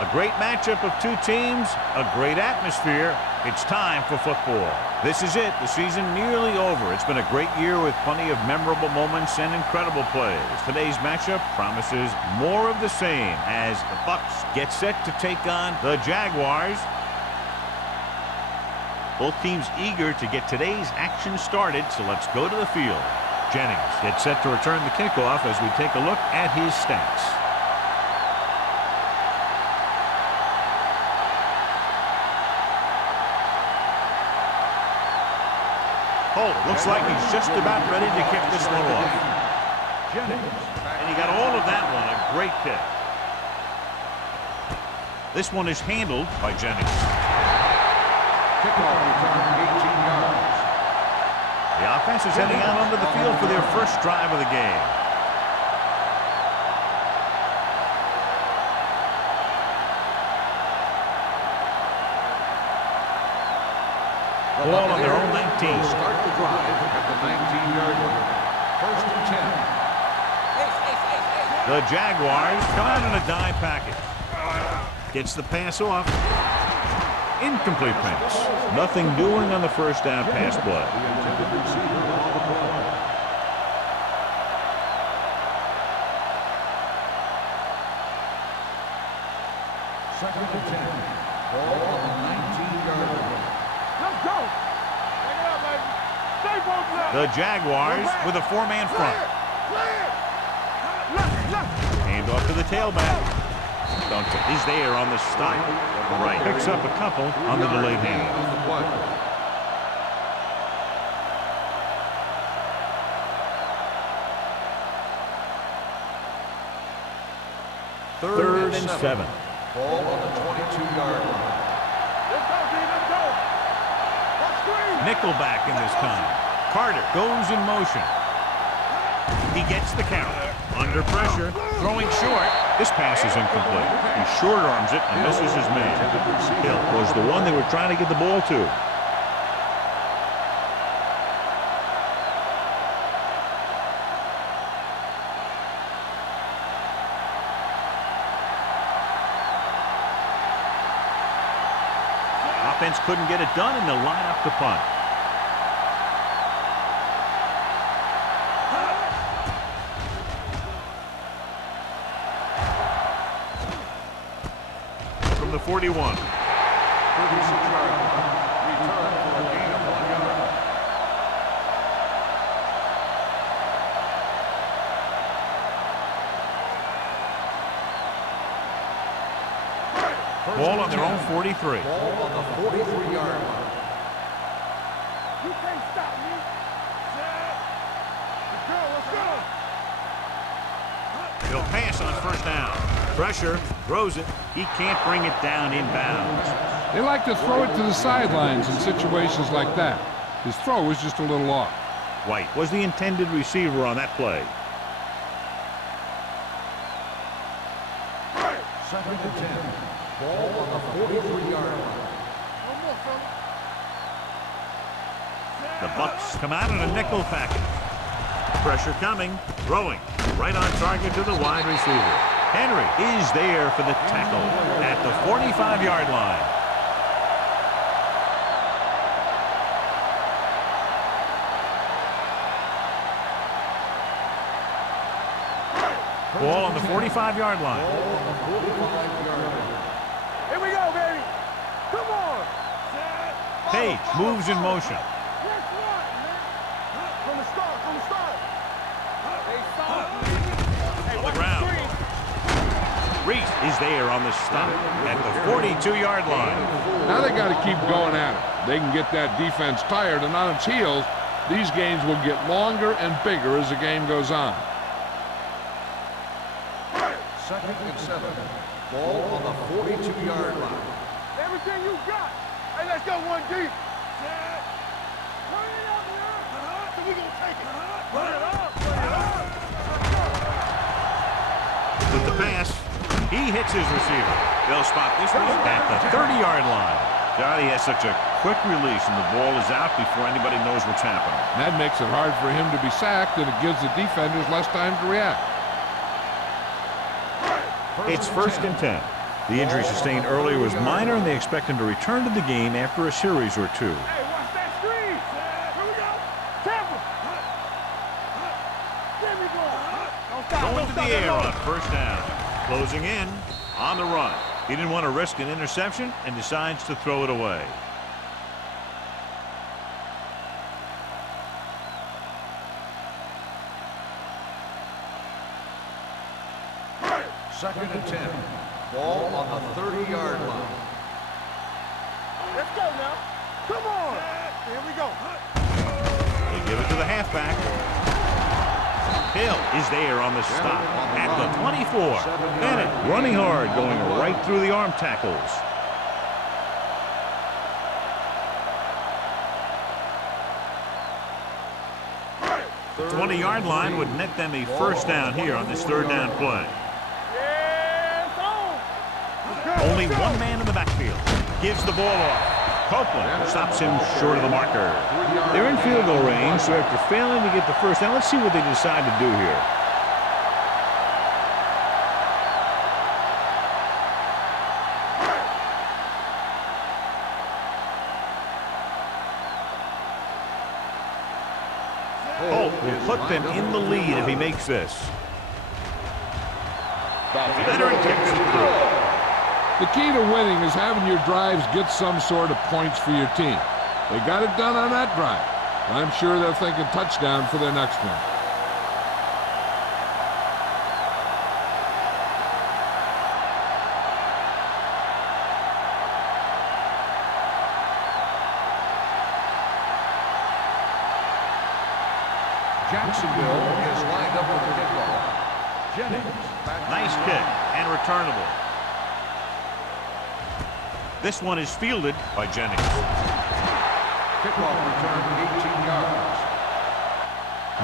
A great matchup of two teams, a great atmosphere. It's time for football. This is it, the season nearly over. It's been a great year with plenty of memorable moments and incredible plays. Today's matchup promises more of the same as the Bucs get set to take on the Jaguars. Both teams eager to get today's action started, so let's go to the field. Jennings gets set to return the kickoff as we take a look at his stats. Looks like he's just about ready to kick this one off. Jennings. And he got all of that one. A great kick. This one is handled by Jennings. Kickoff return, 18 yards. The offense is heading out onto the field for their first drive of the game. Ball on their own 19. Start the drive at the 19-yard line. First and 10. The Jaguars come out in a dime package. Gets the pass off. Incomplete pass. Nothing doing on the first down pass play. Second and 10. Ball on the 19-yard line. Let's go. Take it up, baby. Stay both left. The Jaguars with a four-man front. Hand off to the tailback. Duncan is there on the stop. Right. Picks up a couple on the delayed hand. Third and 7. Ball on the 22-yard line. Let's go, team. Let's go. Let's screen. Nickelback in this time. Carter goes in motion. He gets the count. Under pressure, throwing short. This pass is incomplete. He short arms it and misses his man. Hill was the one they were trying to get the ball to. Offense couldn't get it done, and they'll line up to punt. The 41. 36 yard line. Return for a gain of 1 yard. Ball on their own 43. Ball on the 43-yard line. You can't stop me. Let's go. Let's go. He'll pass on first down. Pressure, throws it. He can't bring it down inbounds. They like to throw it to the sidelines in situations like that. His throw was just a little off. White was the intended receiver on that play. Second and 10. Ball on the 43-yard line. The Bucs come out in a nickel package. Pressure coming, throwing, right on target to the wide receiver. Henry is there for the tackle at the 45-yard line. Ball on the 45-yard line. Here we go, baby. Come on. Page moves in motion. From the start. On the ground. Reese is there on the stop at the 42-yard line. Now they got to keep going at it. They can get that defense tired and on its heels. These games will get longer and bigger as the game goes on. Second and 7. Ball on the 42-yard line. Everything you got. Hey, let's go one deep. Turn it up, man. We gonna take it. Run it up. With the pass, he hits his receiver. They'll spot this one at the 30-yard line. God, he has such a quick release, and the ball is out before anybody knows what's happening. That makes it hard for him to be sacked, and it gives the defenders less time to react. It's 1st and 10. The injury sustained earlier was minor, and they expect him to return to the game after a series or two. Hey, watch that screen. Here we go. Tampa. There we go. Don't stop. Going to the air on 1st down. Closing in on the run. He didn't want to risk an interception and decides to throw it away. Second and 10. Ball on the 30-yard line. Let's go now. Come on. Here we go. They give it to the halfback. Hill is there on the stop at the 24. Bennett running hard, going right through the arm tackles. The 20-yard line would net them a 1st down here on this 3rd down play. Only one man in the backfield. Gives the ball off. Copeland stops him short of the marker. They're in field goal range, so after failing to get the 1st down, let's see what they decide to do here. Holt will put them in the lead if he makes this. Veteran kicks it through. The key to winning is having your drives get some sort of points for your team. They got it done on that drive. I'm sure they're thinking touchdown for their next one. Jacksonville is lined up with the kickoff. Jennings. Nice kick and returnable. This one is fielded by Jennings. Kickoff return 18 yards.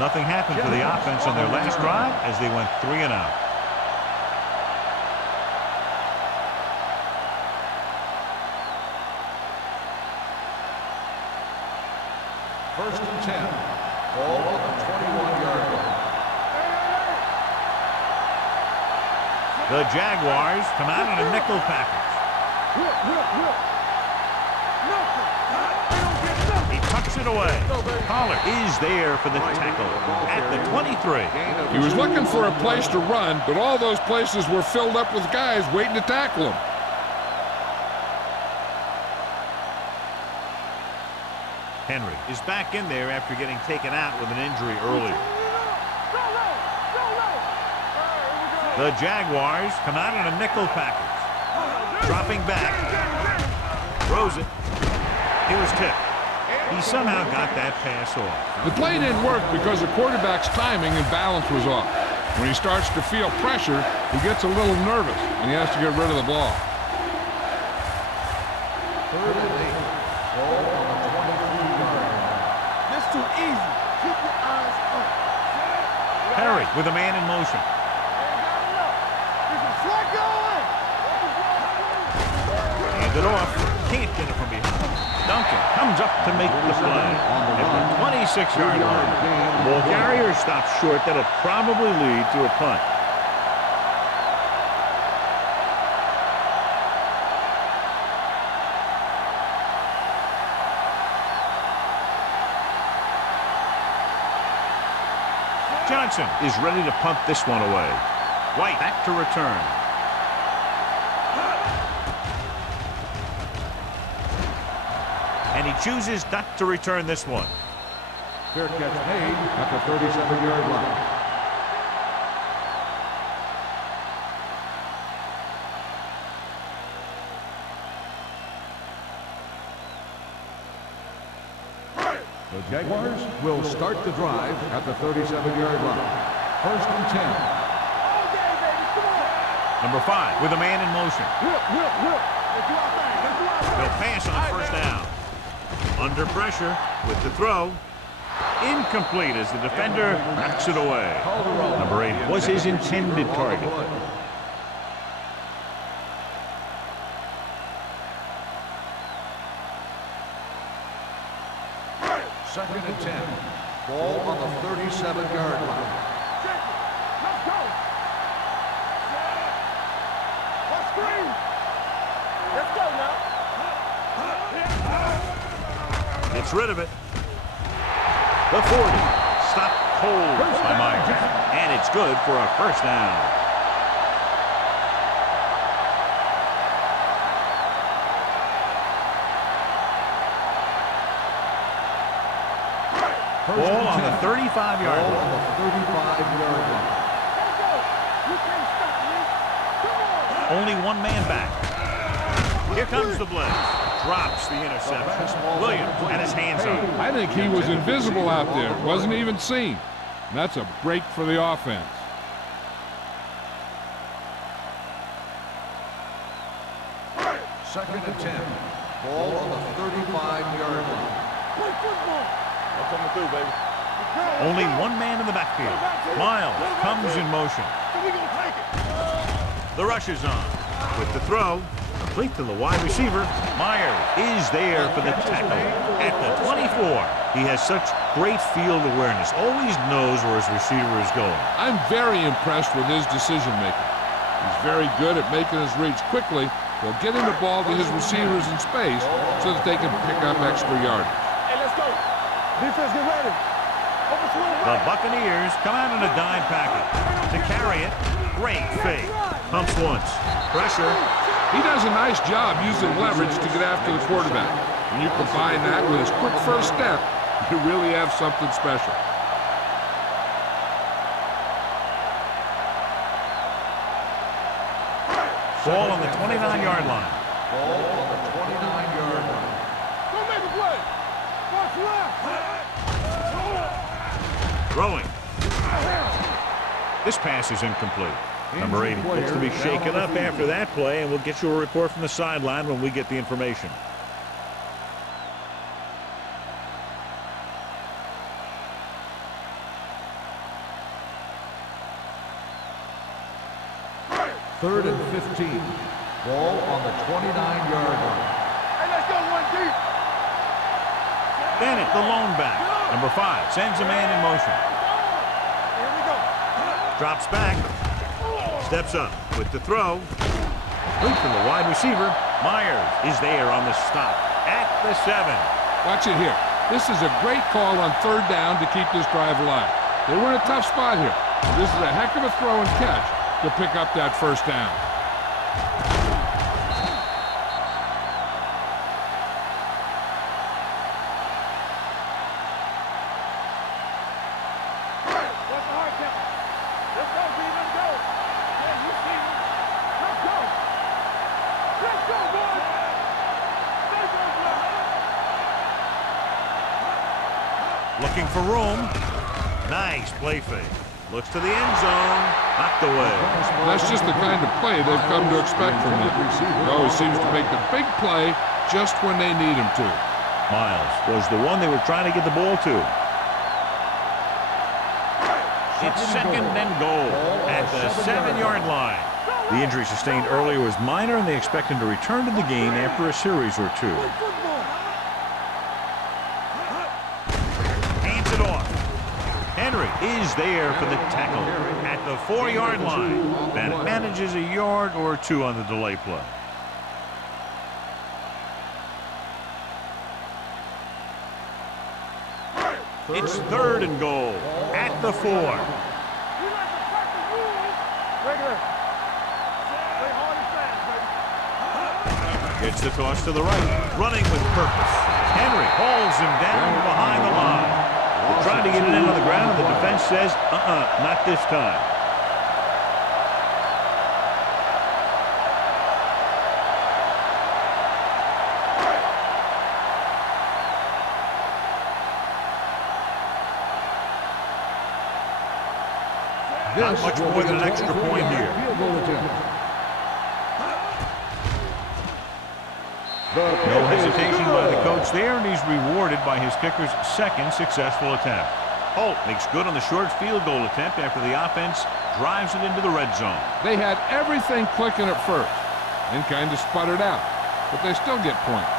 Nothing happened for the offense on their last drive as they went 3 and out. First and 10. Ball on the 21-yard line. The Jaguars come out in a nickel package. He tucks it away. Pollard is there for the tackle at the 23. He was looking for a place to run, but all those places were filled up with guys waiting to tackle him. Henry is back in there after getting taken out with an injury earlier. The Jaguars come out in a nickel package. Dropping back. Throws it. He was tipped. He somehow got that pass off. The play didn't work because the quarterback's timing and balance was off. When he starts to feel pressure, he gets a little nervous, and he has to get rid of the ball. Third and 8. Ball on the 23-yard line. That's too easy. Keep your eyes up. Perry with a man in motion. Hand it off. Can't get it from behind. Duncan comes up to make the play at the 26-yard line. Ball carrier stops short. That'll probably lead to a punt. Johnson is ready to punt this one away. White back to return. And he chooses not to return this one. Fair catch made at the 37-yard line. The Jaguars will start the drive at the 37-yard line. First and 10. Number 5 with a man in motion. Let's do our thing. They'll pass on first down. Under pressure with the throw. Incomplete as the defender backs it away. Number 8 was his intended target. Second and 10. Ball on the 37-yard line. Let's go. Let's screen. Let's go now. Gets rid of it. The 40. Stopped cold by Myers. And it's good for a first down. Ball on the 35-yard line. On the 35-yard line. Let's go. You can't stop me. Come on. Only one man back. Here comes the blitz. Drops the interception. Williams had his hands on it. I think he was invisible out there. Wasn't even seen. And that's a break for the offense. Second and 10. Ball on the 35-yard line. Play football. I'm coming through, baby. Only one man in the backfield. Miles comes in motion. We gonna take it. The rush is on. With the throw, complete to the wide receiver. Myers is there for the tackle at the 24. He has such great field awareness. Always knows where his receiver is going. I'm very impressed with his decision making. He's very good at making his reads quickly. He'll get in the ball to his receivers in space so that they can pick up extra yardage. Hey, let's go. Defense, get ready. Open to the The right. Buccaneers come out in a dime package. To carry it, great fake. Pumps once. Pressure. He does a nice job using leverage to get after the quarterback. When you combine that with his quick first step, you really have something special. Ball on the 29-yard line. Ball on the 29-yard line. Go make a play. Watch left. Throwing. This pass is incomplete. Number 80 looks to be shaken up after that play, and we'll get you a report from the sideline when we get the information. Third and 15. Ball on the 29-yard line. Hey, let's go one deep. Bennett, the lone back. Number 5 sends a man in motion. Here we go. Drops back. Steps up with the throw. Complete to the wide receiver. Myers is there on the stop at the 7. Watch it here. This is a great call on third down to keep this drive alive. They were in a tough spot here. This is a heck of a throw and catch to pick up that first down. What's the hard count? Let's go, B. Let's go. Yeah, you see me. Let's go. Let's go, boys. Let's go, boys. Looking for room. Nice play fake. Looks to the end zone. Knocked away. That's just the kind of play they've come to expect from him. He always seems to make the big play just when they need him to. Miles was the one they were trying to get the ball to. It's second and goal at the 7-yard line. The injury sustained earlier was minor, and they expect him to return to the game after a series or two. Play football. Hands it off. Henry is there for the tackle at the 4-yard line. Bennett manages a yard or two on the delay play. It's third and goal at the 4. We like to practice rules. Regular. Play hard and fast, baby. Gets the toss to the right. Running with purpose. Henry hauls him down behind the line. They're trying to get it in on the ground, and the defense says, not this time. Not much more than an extra point here. Field goal attempt. No hesitation by the coach there, and he's rewarded by his kicker's second successful attempt. Holt makes good on the short field goal attempt after the offense drives it into the red zone. They had everything clicking at first and kind of sputtered out, but they still get points.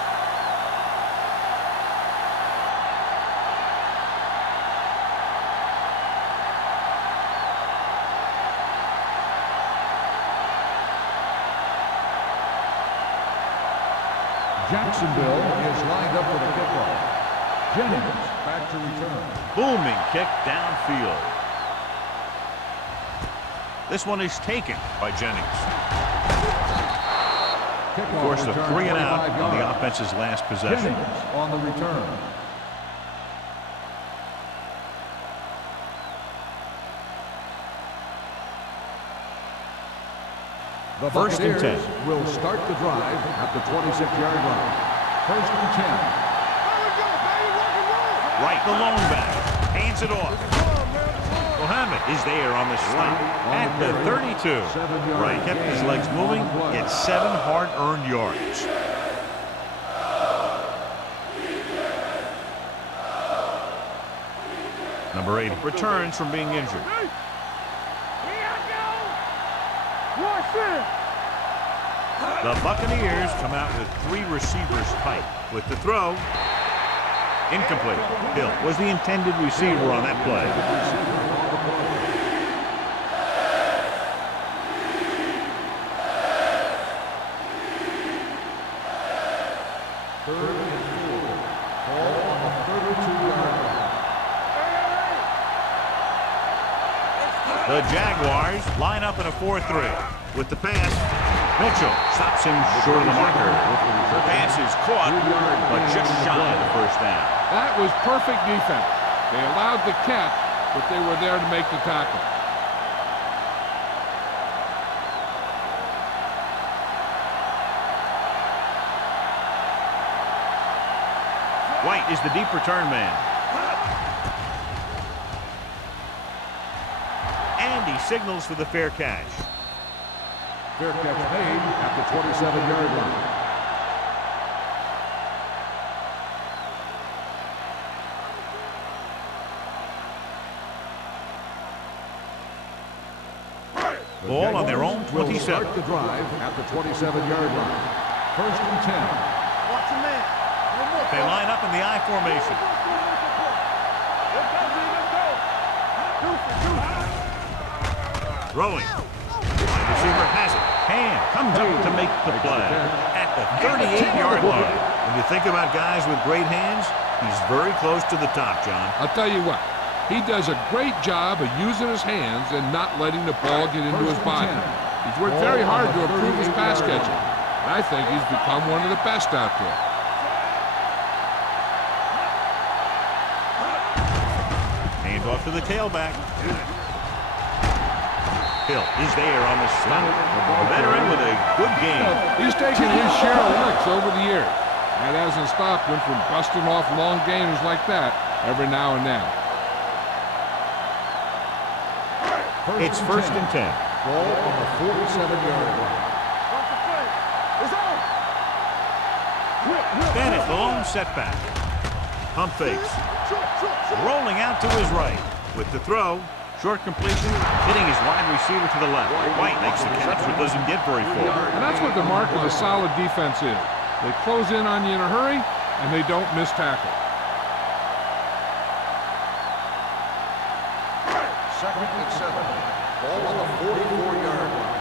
Jacksonville is lined up for the kickoff. Jennings back to return. Booming kick downfield. This one is taken by Jennings. Kickoff Forced a return 3 and out 25 on the yards. offense's last possession. Jennings on the return. The First and Buccaneers 10. will start the drive at the 26-yard line. First and 10. Right, the lone back. Hands it off. Mohammed is there on the stop at the 32. Right, kept his legs moving, gets 7 hard-earned yards. Number 8 returns from being injured. The Buccaneers come out with 3 receivers tight. With the throw, incomplete. Hill was the intended receiver on that play. Third and 4. Ball on the 32-yard line. The Jaguars line up in a 4-3. With the pass, Mitchell stops him short of the marker. The pass is caught, but just shy of the first down. That was perfect defense. They allowed the catch, but they were there to make the tackle. White is the deep return man. And he signals for the fair catch. Fair catch made at the 27-yard line. Ball on their own Will 27. start the drive at the 27-yard line. First and 10. They line up in the I formation. Throwing. Wide receiver has it. Hand comes up to make the play at the 38-yard line. When you think about guys with great hands, he's very close to the top, John. I'll tell you what, he does a great job of using his hands and not letting the ball get into his body. He's worked very hard to improve his pass catching. And I think he's become one of the best out there. Hand off to the tailback. Hill is there on the stop. A veteran with a good game. He's taken his share of licks over the years. That hasn't stopped him from busting off long games like that every now and then. It's first and 10. Ball on the 47-yard line. Bennett, the lone setback. Pump fakes. Rolling out to his right. With the throw, short completion, hitting his wide receiver to the left. White makes the catch, but doesn't get very far. And that's what the mark of a solid defense is. They close in on you in a hurry, and they don't miss tackle. Second and 7. Ball on the 44-yard line.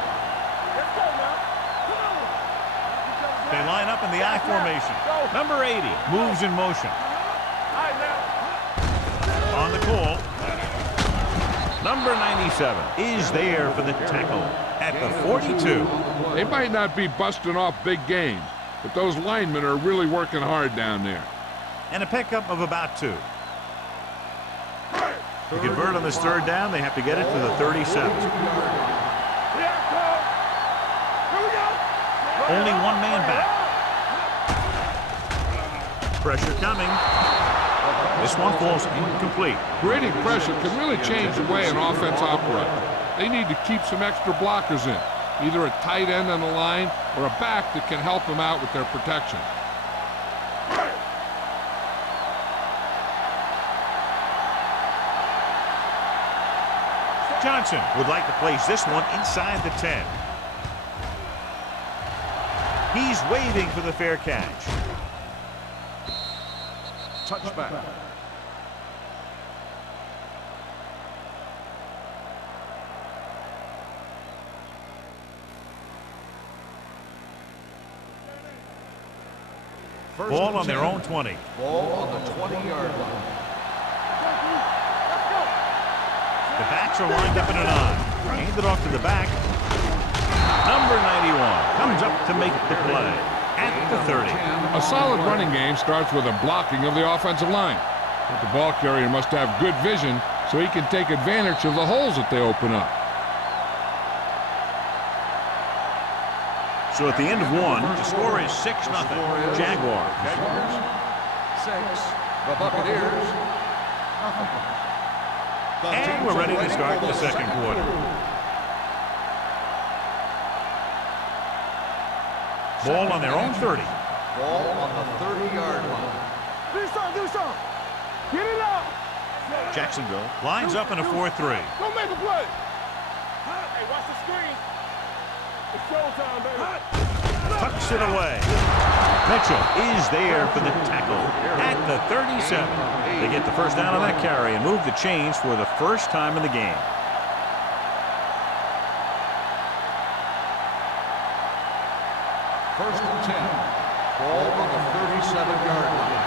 They line up in the I formation. Number 80 moves in motion. On the call. Number 97 is there for the tackle at the 42. They might not be busting off big games, but those linemen are really working hard down there. And a pickup of about 2. To convert on this third down, they have to get it to the 37. Only one man back. Pressure coming. This one falls incomplete. Creating pressure can really change the way an offense operates. They need to keep some extra blockers in, either a tight end on the line or a back that can help them out with their protection. Johnson would like to place this one inside the 10. He's waving for the fair catch. Touchback. Ball on their own 20. Ball on the 20-yard line. The backs are lined up in a 9. Hand it off to the back. Number 91 comes up to make the play at the 30. A solid running game starts with a blocking of the offensive line. But the ball carrier must have good vision so he can take advantage of the holes that they open up. So at the end of 1, the score is 6-0. Jaguars. 6. The Buccaneers. And we're ready to start the second quarter. Ball on their own 30. Ball on the 30-yard line. Do something. Get it out. Jacksonville lines up in a 4-3. Don't make a play. Hey, watch the screen. It's showtime, baby. Tucks it away. Mitchell is there for the tackle at the 37. They get the first down on that carry and move the chains for the first time in the game. First and 10. Ball on the 37-yard line.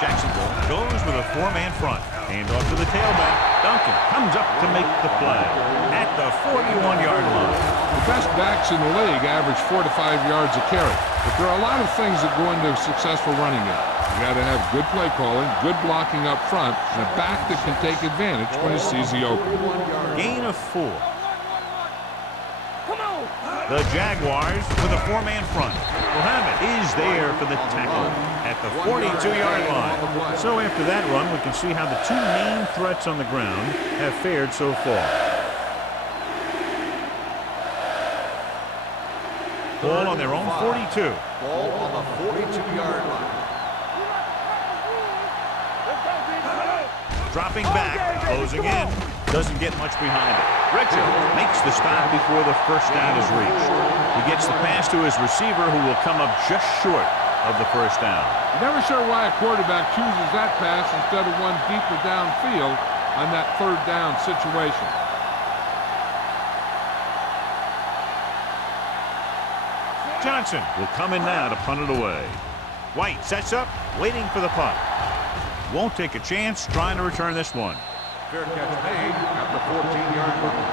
Jacksonville goes with a 4-man front. Hand off to the tailback. Duncan comes up to make the play at the 41-yard line. The best backs in the league average 4 to 5 yards a carry. But there are a lot of things that go into a successful running game. You got to have good play calling, good blocking up front, and a back that can take advantage when he sees the opening. Gain of 4. The Jaguars with a 4-man front. Muhammad is there for the tackle at the 42-yard line. So after that run, we can see how the two main threats on the ground have fared so far. Ball on their own 42. Ball on the 42-yard line. Dropping back, closing in. Doesn't get much behind it. Richard makes the stop before the first down is reached. He gets the pass to his receiver, who will come up just short of the first down. You're never sure why a quarterback chooses that pass instead of one deeper downfield on that third down situation. Johnson will come in now to punt it away. White sets up, waiting for the punt. Won't take a chance trying to return this one. Fair catch made at the 14-yard line.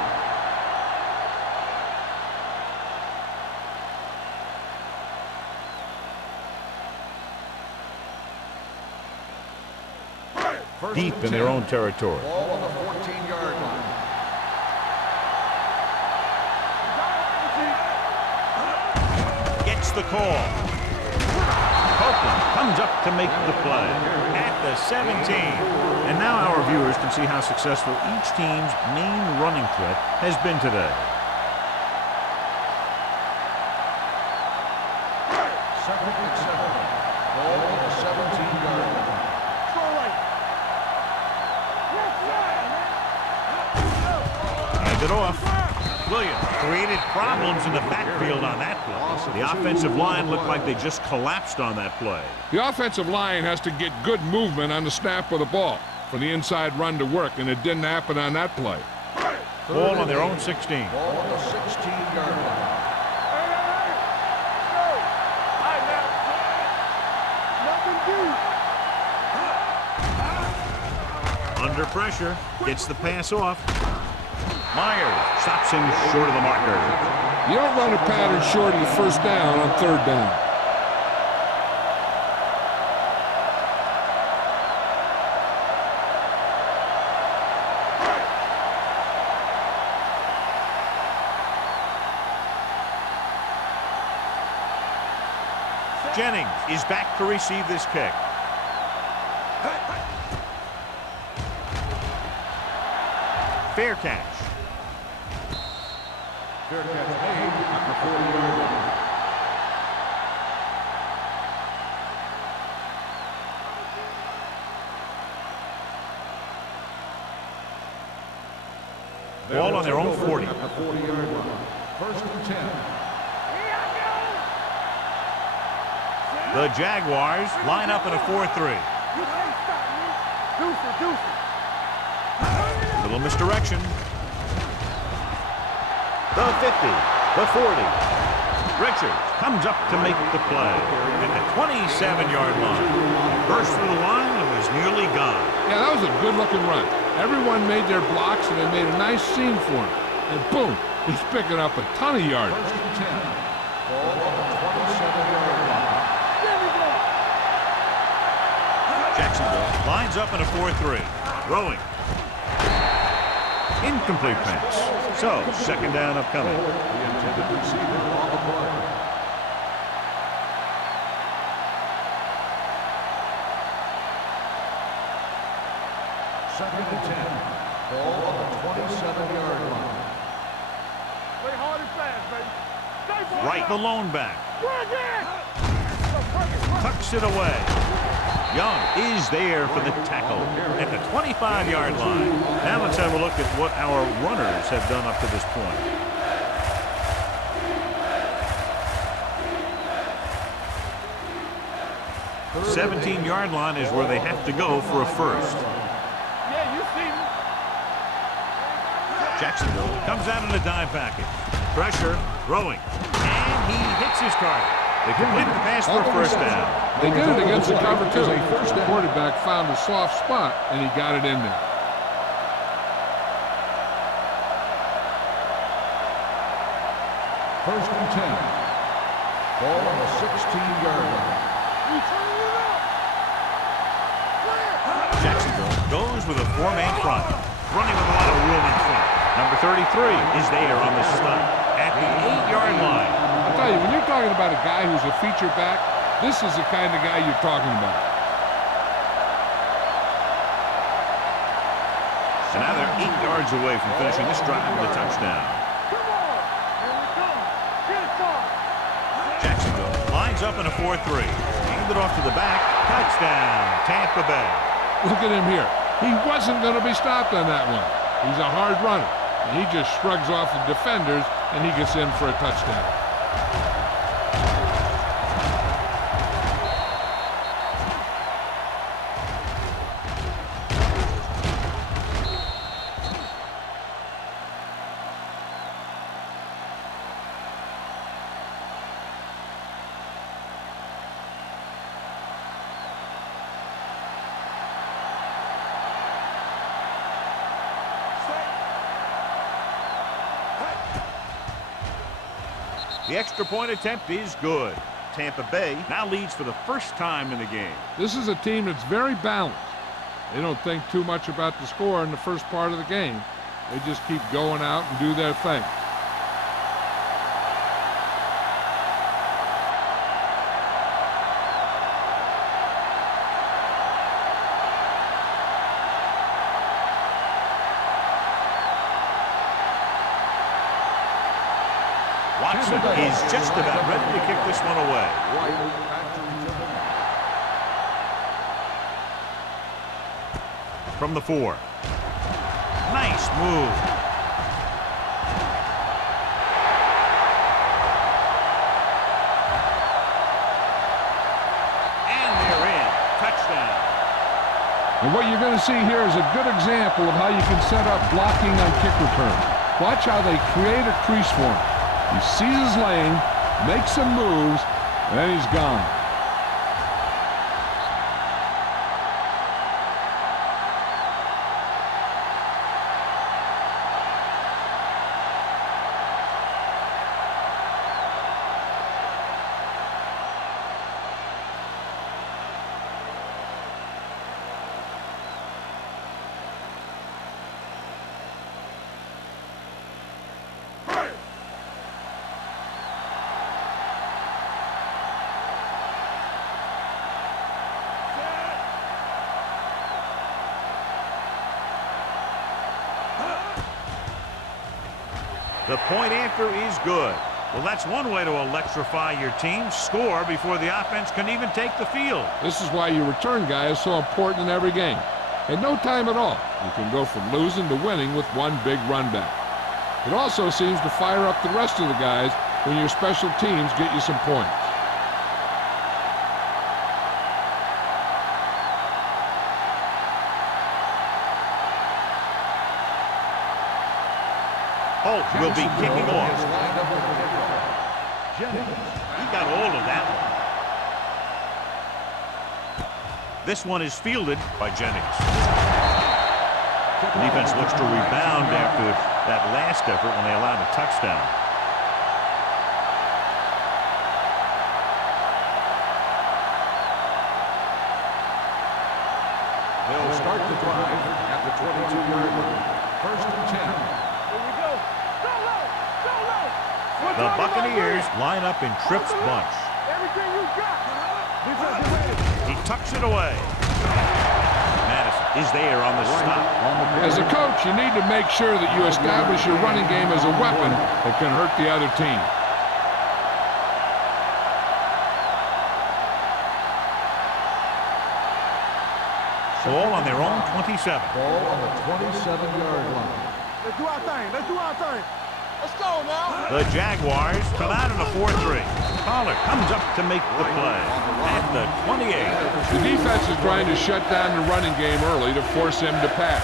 Deep in their own territory. Ball on the 14-yard line. Gets the call. Copeland comes up to make the play at the 17. And now our viewers can see how successful each team's main running threat has been today. Second and 7. Ball on the 17-yard line. Hand it off. Williams created problems in the backfield on that play. The offensive line looked like they just collapsed on that play. The offensive line has to get good movement on the snap of the ball for the inside run to work, and it didn't happen on that play. Ball on their own 16. Ball on the 16-yard line. Under pressure, gets the pass off. Myers stops him short of the marker. You don't run a pattern short of the first down on third down. Jennings is back to receive this kick. Fair catch. Fair catch made at the 40-yard line. Ball on their own 40. At the 40-yard line. First and 10. The Jaguars line up in a 4-3. Little misdirection. The 50, the 40. Richards comes up to make the play at the 27-yard line. Burst through the line and was nearly gone. Yeah, that was a good-looking run. Everyone made their blocks, and they made a nice seam for him. And boom, he's picking up a ton of yards. First and 10. Ball on the 27-yard line. Jacksonville lines up in a 4-3. Throwing. Incomplete pass. So, second down upcoming. The intended receiver on the play. Second and 10. Ball on the 27-yard line. Play hard and fast, baby. Stay far Right, the out. lone back. Bring it! Tucks it away. Young is there for the tackle at the 25-yard line. Now let's have a look at what our runners have done up to this point. The 17-yard line is where they have to go for a first. Yeah, you see me. Jacksonville comes out in a dime package. Pressure, throwing, and he hits his target. They complete the pass for a first down. They did it against the cover, too. The quarterback found a soft spot, and he got it in there. First and 10. Ball on the 16-yard line. Jacksonville goes with a four-man front, running with a lot of room in front. Number 33 is there on the stop at the 8-yard line. I tell you, when you're talking about a guy who's a feature back, this is the kind of guy you're talking about. So now they're 8 yards away from finishing this drive with a touchdown. Come on. Here we go. Get it started. Jacksonville lines up in a 4-3. Hand it off to the back. Touchdown, Tampa Bay. Look at him here. He wasn't going to be stopped on that one. He's a hard runner. And he just shrugs off the defenders, and he gets in for a touchdown. The extra point attempt is good. Tampa Bay now leads for the first time in the game. This is a team that's very balanced. They don't think too much about the score in the first part of the game. They just keep going out and do their thing. Watson is just about ready to kick this one away. From the 4. Nice move. And they're in. Touchdown. And what you're going to see here is a good example of how you can set up blocking on kick return. Watch how they create a crease for him. He sees his lane, makes some moves, and then he's gone. The point after is good. Well, that's one way to electrify your team. Score before the offense can even take the field. This is why your return guy is so important in every game. In no time at all, you can go from losing to winning with one big run back. It also seems to fire up the rest of the guys when your special teams get you some points. Holt will be kicking off. Is lined up with the kickoff. Jennings. He got all of that one. This one is fielded by Jennings. The defense looks to rebound after that last effort when they allowed a touchdown. They'll start the drive at the 22-yard line. First and 10. Here we go. Go low. Go low. The Buccaneers line up in Tripp's bunch. Everything you got. Defense, get ready. He tucks it away. Madison is there on the stop. As a coach, you need to make sure that you establish your running game as a weapon that can hurt the other team. Ball on their own 27. Ball on the 27-yard line. Let's do our thing. Let's do our thing. Let's go now. The Jaguars come out in a 4-3. Pollard comes up to make the play at the 28. The defense is trying to shut down the running game early to force him to pass.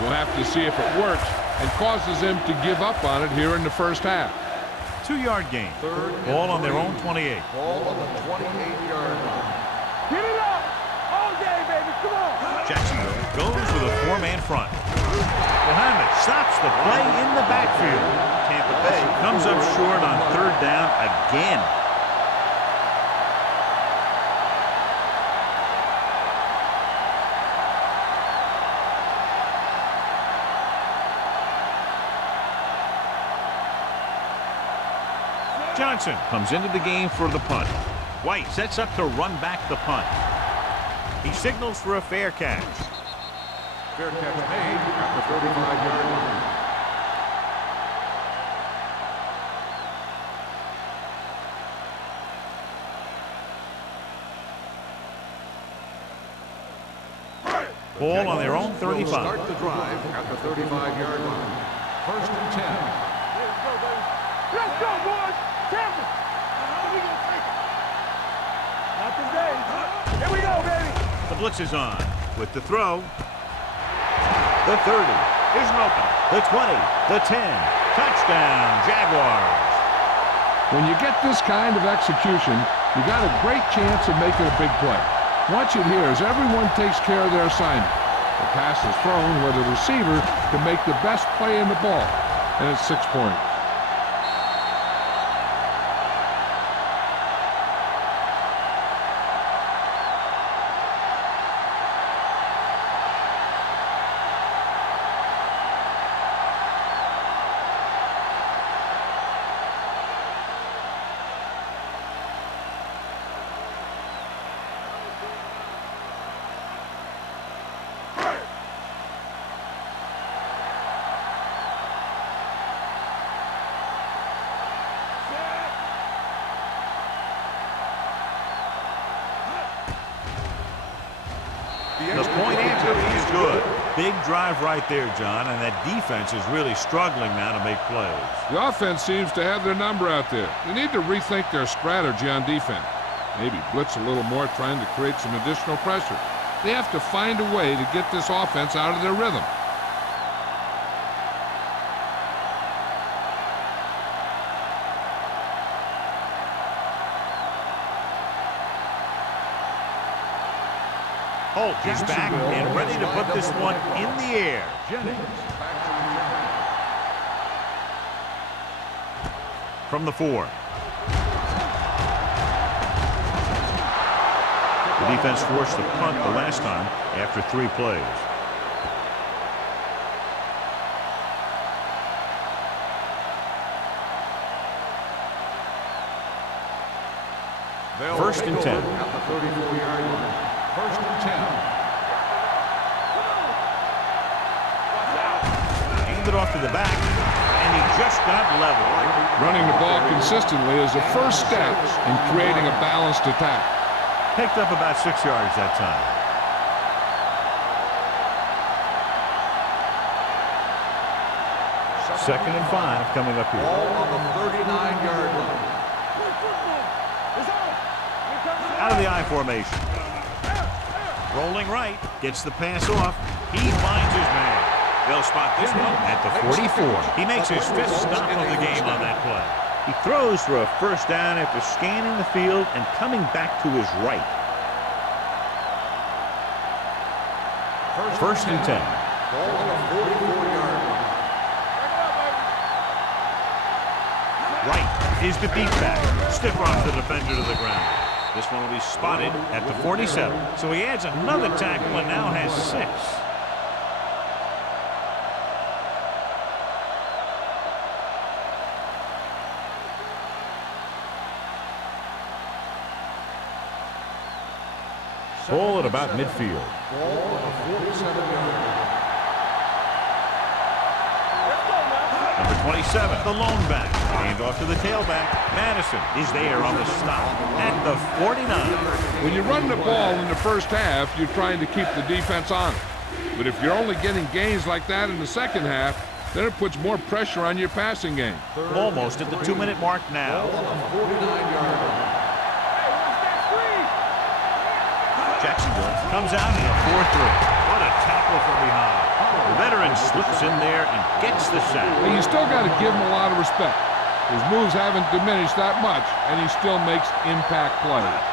We'll have to see if it works and causes him to give up on it here in the first half. 2-yard gain. Ball on their own 28. Ball on the 28-yard line. Get it up. All day, baby. Come on. Jacksonville goes with a 4-man front. Mohammed stops the play in the backfield. Tampa Bay comes up short on 3rd down again. Johnson comes into the game for the punt. White sets up to run back the punt. He signals for a fair catch. Fair catch made at the 35-yard line. Ball on their own 35. Will start the drive at the 35-yard line. First and 10. Let's go, baby. Let's go, boys. Tampa. We gonna take it. Not today. Here we go, baby. The blitz is on with the throw. The 30 is open. The 20, the 10. Touchdown, Jaguars. When you get this kind of execution, you got a great chance of making a big play. Watch it here as everyone takes care of their assignment. The pass is thrown where the receiver can make the best play in the ball, and it's 6 points. The point answer is good. Big drive right there, John, and that defense is really struggling now to make plays. The offense seems to have their number out there. They need to rethink their strategy on defense. Maybe blitz a little more, trying to create some additional pressure. They have to find a way to get this offense out of their rhythm. Holt is back and ready to put this one in the air. Jennings back to return. From the 4. The defense forced the punt the last time after 3 plays. First and 10. At the 34-yard line. First and 10. Aimed it off to the back, and he just got level. Running the ball consistently is the first step in creating a balanced attack. Picked up about 6 yards that time. 2nd and 5 coming up here. Ball on the 39-yard line. Out of the I formation. Rolling right. Gets the pass off. He finds his man. They'll spot this one at the 44. He makes his 5th stop of the game on that play. He throws for a first down after scanning the field and coming back to his right. 1st and 10. Ball on the 44-yard line. Right is the deep back. Stiff arms the defender to the ground. This one will be spotted at the 47. So he adds another tackle and now has 6. Ball at about midfield. Ball on the 47-yard line. Number 27, the lone back. Hand off to the tailback. Madison is there on the stop at the 49. When you run the ball in the first half, you're trying to keep the defense on it. But if you're only getting gains like that in the second half, then it puts more pressure on your passing game. Almost at the 2-minute mark now. Ball on the 49-yard line. Jacksonville comes out in a 4-3. What a tackle from behind. The veteran slips in there and gets the sack. But you still got to give him a lot of respect. His moves haven't diminished that much, and he still makes impact plays.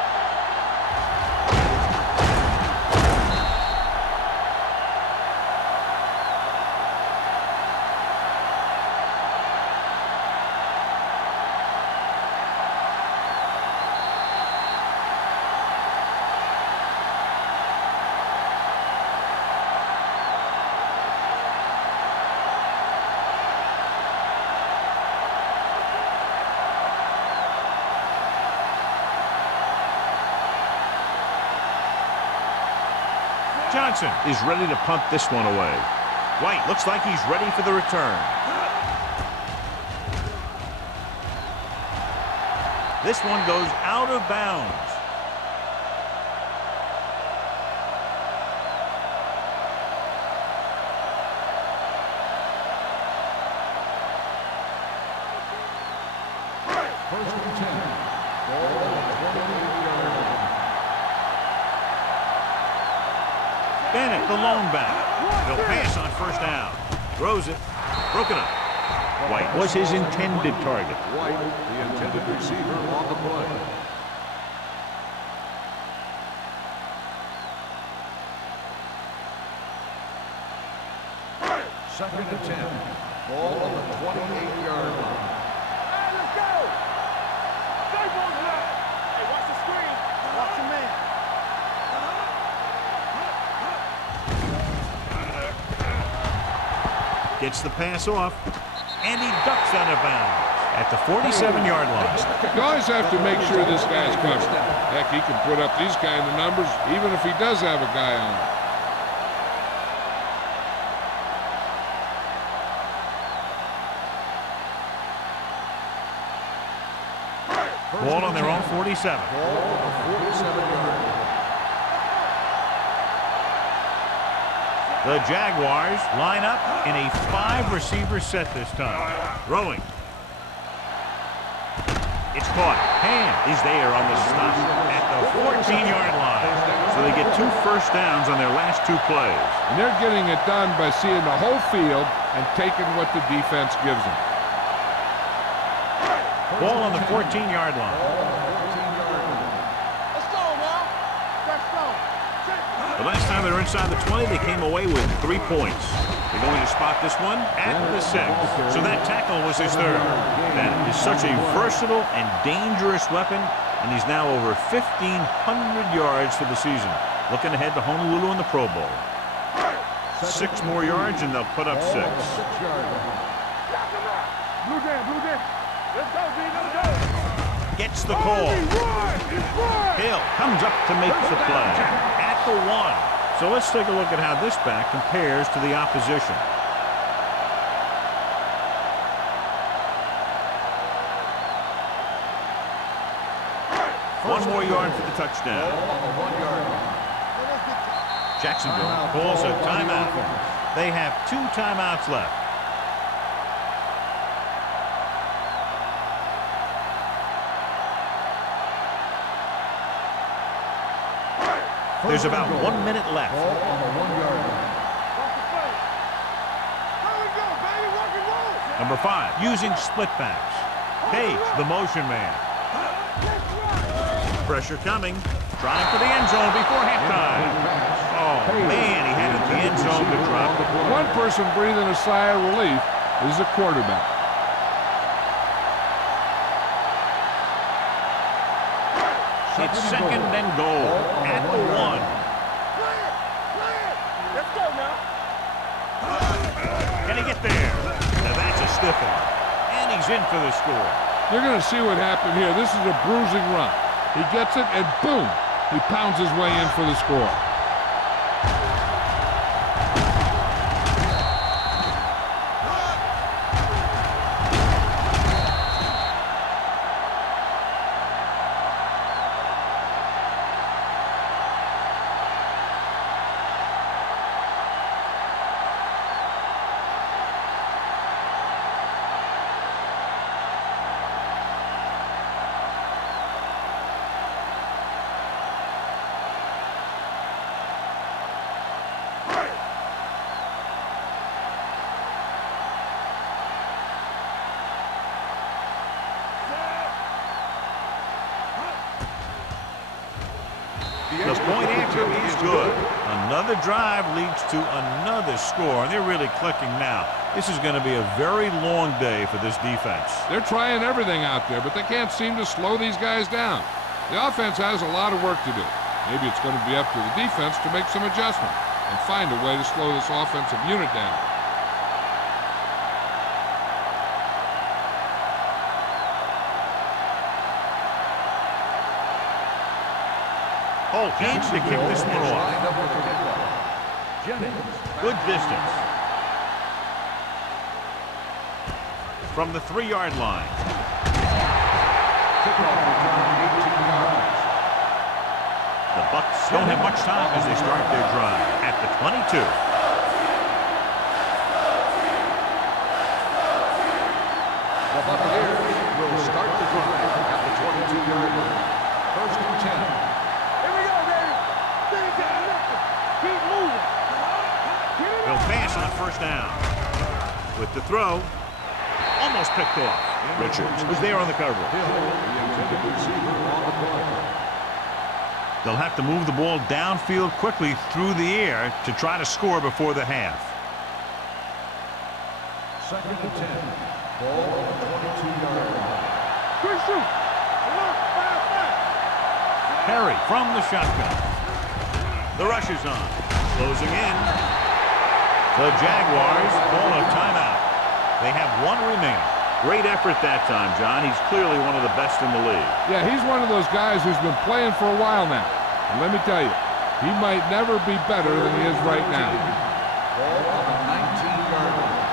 Johnson is ready to punt this one away. White looks like he's ready for the return. This one goes out of bounds. First and 10. Ball on the 28-yard line. Bennett, the lone back. He'll pass on first down. Throws it. Broken up. White was his intended target. White, the intended receiver on the play. Second and 10. Ball on the 28-yard line. Let's go! Stay on that! Hey, watch the screen. Watch the man. Gets the pass off. And he ducks out of bounds at the 47-yard line. You always have to make sure this guy's covered. Heck, he can put up these kind of numbers even if he does have a guy on him. Ball on their own 47. Ball on the 47-yard line. The Jaguars line up in a 5-receiver set this time. Throwing. It's caught. Hand is there on the stop at the 14-yard line. So they get 2 first downs on their last 2 plays. And they're getting it done by seeing the whole field and taking what the defense gives them. Ball on the 14-yard line. Let's go now. Let's go. The last time they were inside the 20, they came away with 3 points. They're going to spot this one at the 6. So that tackle was his 3rd. That is such a versatile and dangerous weapon, and he's now over 1,500 yards for the season. Looking ahead to Honolulu in the Pro Bowl. 6 more yards, and they'll put up 6. Blue Jam, Blue Jam. Let's go, B, let's go. Gets the call. Hill comes up to make the play at the 1. So let's take a look at how this back compares to the opposition. One more yard for the touchdown. Jacksonville calls a timeout. They have 2 timeouts left. There's about 1 minute left. Ball on the 1 yard line. Number 5, using split backs. Page, the motion man. Pressure coming. Trying for the end zone before halftime. Oh, man, he had it in the end zone to drop. One person breathing a sigh of relief is the quarterback. It's second and goal at the 1. Let's go now. Can he get there? Now that's a stiff arm. And he's in for the score. You're going to see what happened here. This is a bruising run. He gets it, and boom, he pounds his way in for the score. The point after is good. Another drive leads to another score, and they're really clicking now. This is going to be a very long day for this defense. They're trying everything out there, but they can't seem to slow these guys down. The offense has a lot of work to do. Maybe it's going to be up to the defense to make some adjustment and find a way to slow this offensive unit down. Holt needs to kick this one off. Good distance. From the 3-yard line. The Bucs don't have much time as they start their drive at the 22. The Buccaneers will start the drive at the 22-yard line. First and 10. He'll pass on first down. With the throw, almost picked off. Richards was there on the coverage. They'll have to move the ball downfield quickly through the air to try to score before the half. Second and 10. Ball on the 22-yard line. Quick shoot. Perry from the shotgun. The rush is on. Closing in. The Jaguars call a timeout. They have one remaining. Great effort that time, John. He's clearly one of the best in the league. Yeah, he's one of those guys who's been playing for a while now. And let me tell you, he might never be better than he is right now. Ball on the 19-yard line.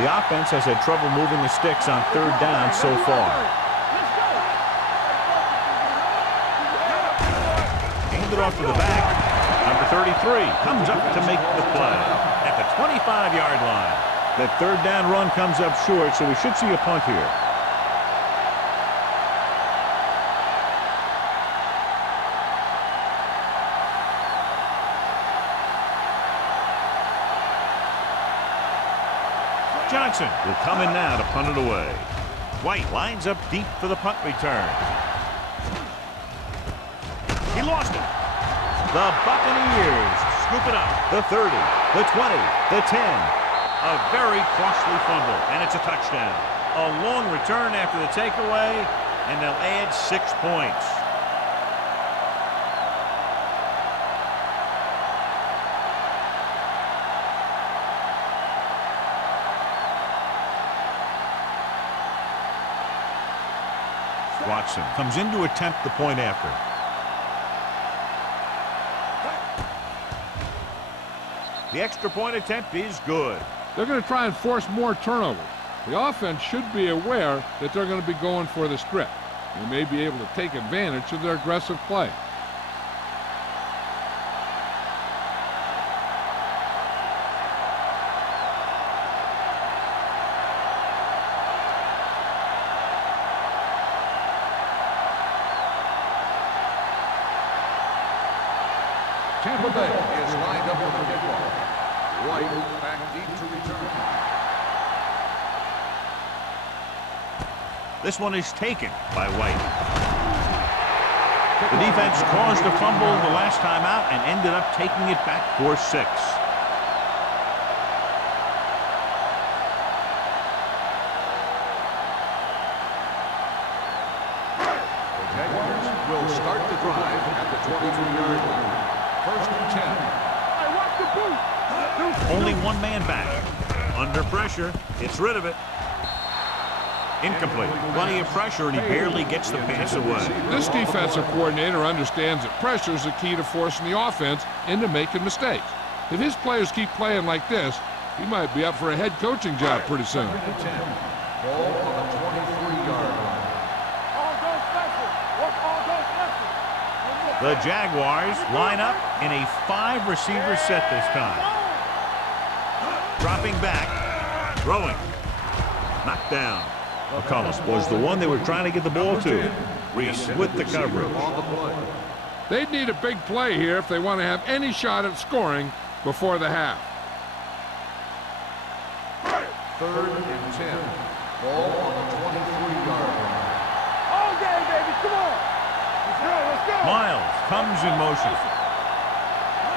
The offense has had trouble moving the sticks on third down so far. Hand it off to the back. Number 33 comes up to make the play at the 25-yard line. That third down run comes up short, so we should see a punt here. Johnson will come in now to punt it away. White lines up deep for the punt return. He lost it. The Buccaneers scoop it up. The 30, the 20, the 10. A very costly fumble, and it's a touchdown. A long return after the takeaway, and they'll add 6 points. Watson comes in to attempt the point after. The extra point attempt is good. They're going to try and force more turnovers. The offense should be aware that they're going to be going for the strip. They may be able to take advantage of their aggressive play. Tampa Bay is lined up with the kickoff. White back deep to return. This one is taken by White. The defense caused a fumble the last time out and ended up taking it back for 6. Jaguars will start the drive at the 23-yard line. First and 10. Hey, watch the boot. Only one man back. Under pressure. Gets rid of it. Incomplete. Plenty of pressure, and he barely gets the pass away. This defensive coordinator understands that pressure is the key to forcing the offense into making mistakes. If his players keep playing like this, he might be up for a head coaching job pretty soon. Second and 10. Ball on the 23-yard line. All go special. What's all go special? The Jaguars line up in a 5-receiver set this time. Dropping back. Throwing. Knocked down. McCollum was the one they were trying to get the ball to. Reese with the coverage. On the play. They'd need a big play here if they want to have any shot at scoring before the half. Third and 10. Ball on the 23-yard line. All day, baby. Come on. Let's go. Let's go. Miles comes in motion.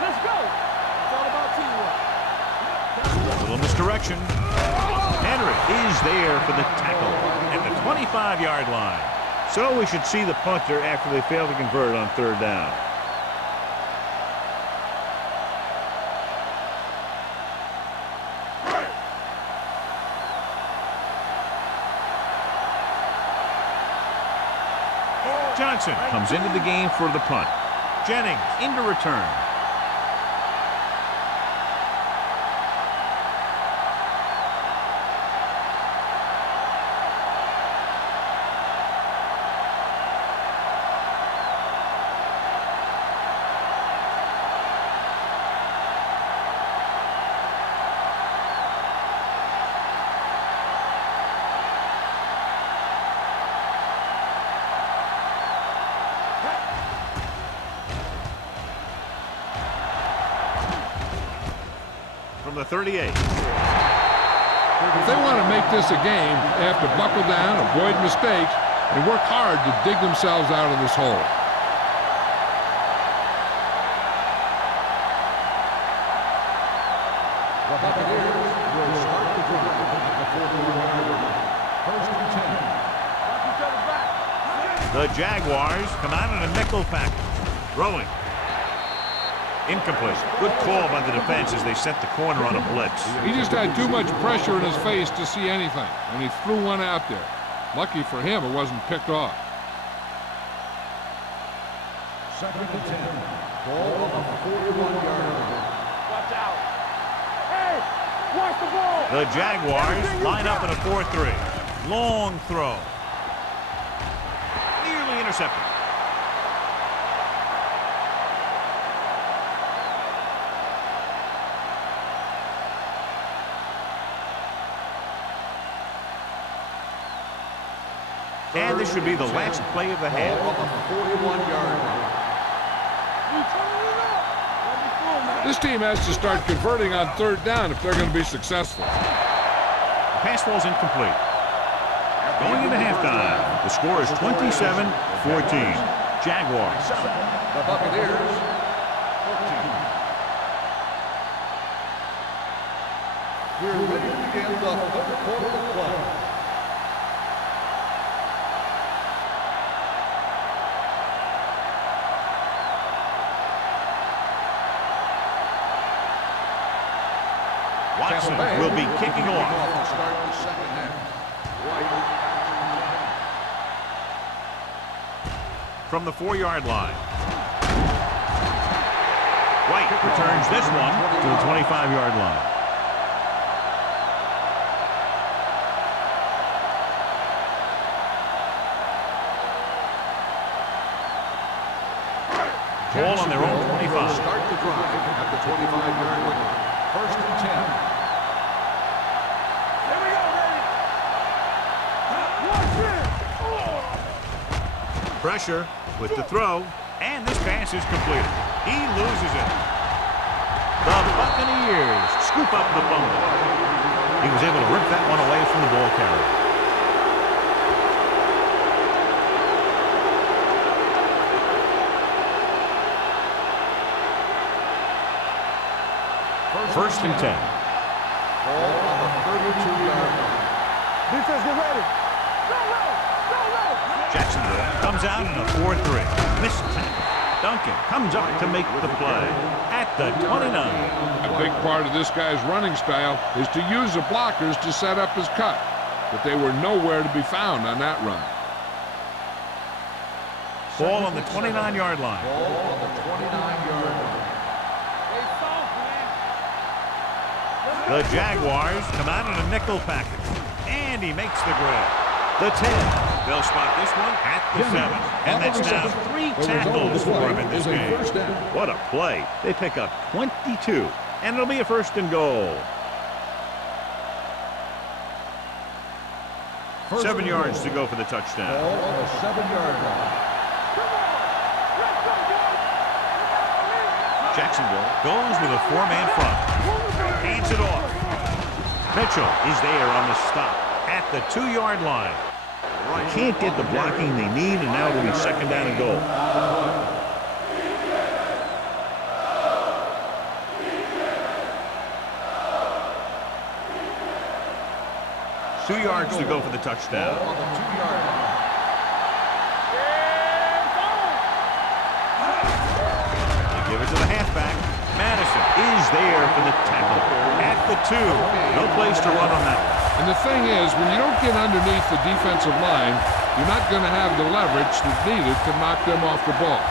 Let's go. It's all about teamwork. A little misdirection. Henry is there for the tackle at the 25-yard line. So we should see the punter after they fail to convert on 3rd down. Johnson comes into the game for the punt. Jennings into return. From the 38. If they want to make this a game, they have to buckle down, avoid mistakes, and work hard to dig themselves out of this hole. The Buccaneers will start the drive at the 41-yard line. First and 10. Watch each other back. The Jaguars come out in a nickel package. Throwing. Incomplete. Good call by the defense as they set the corner on a blitz. He just had too much pressure in his face to see anything, and he threw one out there. Lucky for him, it wasn't picked off. Second and 10. Ball on the 41-yard line. Watch out. Hey, watch the ball. The Jaguars line up in a 4-3. Long throw. Nearly intercepted. And this should be the last play of the half. Ball on the 41-yard line. You turn it up. Don't be fooled, man. This team has to start converting on 3rd down if they're going to be successful. The pass ball's incomplete. Going into halftime, the score is 27-14. Jaguars. The Buccaneers 14. We're ready to begin the 3rd quarter of play. Watson will be kicking off. To start the second half. From the 4-yard line. White returns this one to the 25-yard line. Ball on their own 25. Start the drive at the 25-yard line. First and 10. Here we go, baby. Watch it. Pressure with the throw, and this pass is completed. He loses it. The Buccaneers scoop up the fumble. He was able to rip that one away from the ball carrier. First and 10. Ball on the 32-yard line. Defense, get ready. Go low. Go low. Jacksonville comes out in a 4-3. Missed tackle. Duncan comes up to make the play at the 29. A big part of this guy's running style is to use the blockers to set up his cut, but they were nowhere to be found on that run. Ball on the 29-yard line. Ball on the 29-yard line. The Jaguars come out in a nickel package, and he makes the grab. The 10. They'll spot this one at the 7. And that's now 3 tackles for him in this game. What a play. They pick up 22, and it'll be a first and goal. 7 yards to go for the touchdown. Ball on the 7-yard line. Jacksonville goes with a 4-man front. Hands it off. Mitchell is there on the stop at the 2-yard line. They can't get the blocking they need, and now it'll be second down and goal. Two yards to go for the touchdown. Ball on the 2-yard line. They give it to the halfback. Madison is there for the tackle at the 2. No place to run on that. And the thing is, when you don't get underneath the defensive line, you're not going to have the leverage that's needed to knock them off the ball.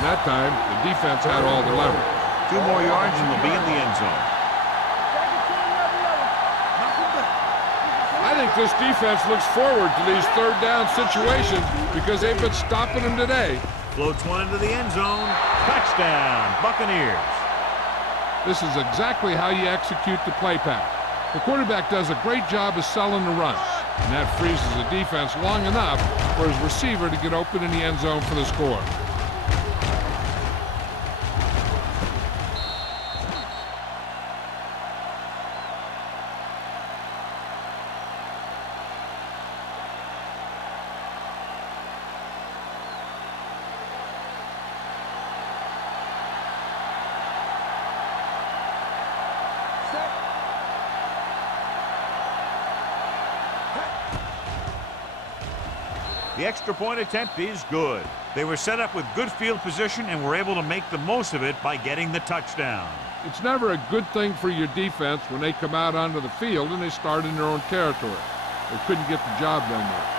And that time, the defense had all the leverage. 2 more yards and they'll be in the end zone. I think this defense looks forward to these third down situations because they've been stopping them today. Floats one into the end zone. Touchdown, Buccaneers. This is exactly how you execute the play pack. The quarterback does a great job of selling the run, and that freezes the defense long enough for his receiver to get open in the end zone for the score. The extra point attempt is good. They were set up with good field position and were able to make the most of it by getting the touchdown. It's never a good thing for your defense when they come out onto the field and they start in their own territory. They couldn't get the job done there.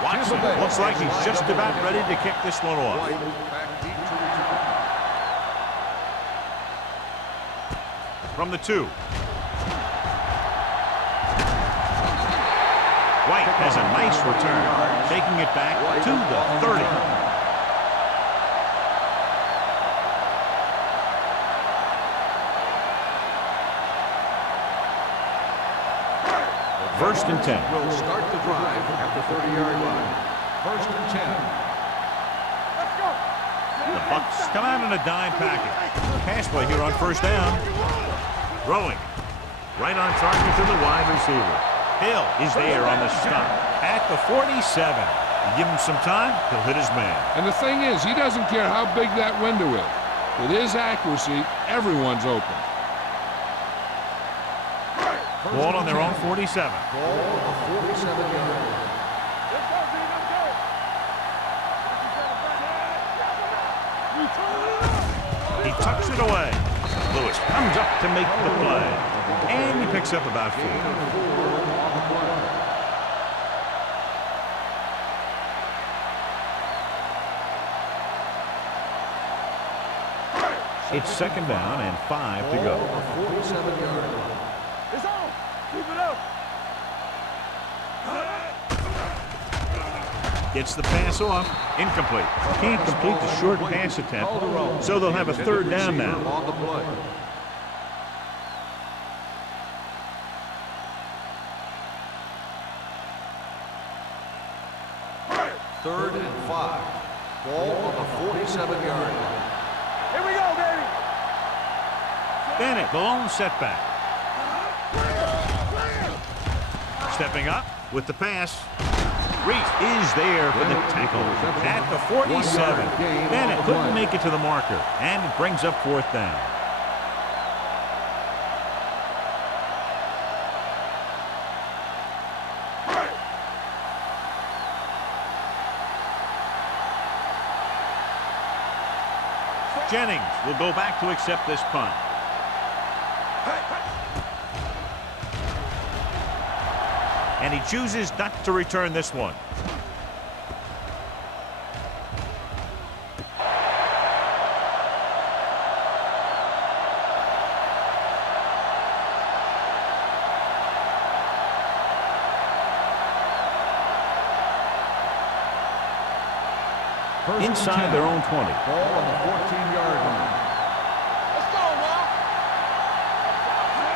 Watson looks like he's just about ready to kick this one off. From the 2. White has a nice return, taking it back to the 30. First and 10. Will start the drive at the 30-yard line. First and 10. The Bucs come out in a dime package. Pass play here on first down. Throwing. Right on target to the wide receiver. Hill is there on the stop at the 47. You give him some time, he'll hit his man. And the thing is, he doesn't care how big that window is. With his accuracy, everyone's open. Ball on their own 47. Ball on the 47-yard line. He tucks it away. Lewis comes up to make the play. And he picks up about 4. It's second down and 5 to go. 47-yard line. It's on. Keep it up. Gets the pass off. Incomplete. Can't complete the short pass attempt, so they'll have a third down now. On the play. Third and 5. Ball on the 47-yard line. Here we go, baby. Bennett, the lone setback. Stepping up with the pass. Reese is there for the tackle at the 47. Bennett couldn't make it to the marker, and it brings up fourth down. Jennings will go back to accept this punt. And he chooses not to return this one. Inside their own 20. Ball on the 14-yard line. Let's go,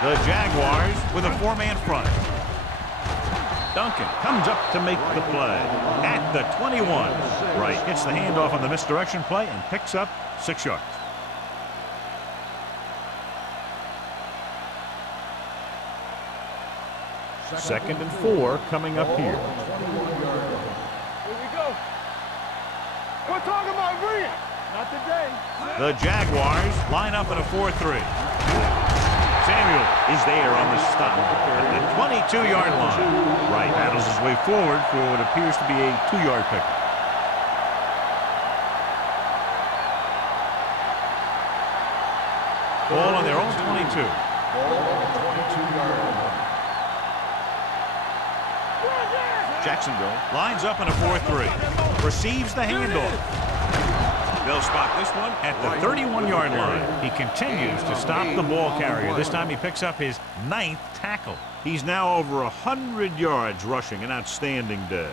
Will. The Jaguars with a four-man front. Duncan comes up to make the play at the 21. Right, gets the handoff on the misdirection play and picks up 6 yards. Second and 4 coming up here. Here we go. We're talking about brilliant. Not today. The Jaguars line up in a 4-3. Samuel is there on the stop at the 22-yard line. Wright battles his way forward for what appears to be a 2-yard pickup. Ball on their own 22. Ball on the 22-yard line. Jacksonville lines up in a 4-3. Receives the handoff. They'll spot this one at the 31-yard line. He continues to stop the ball carrier. This time he picks up his 9th tackle. He's now over 100 yards rushing. An outstanding day.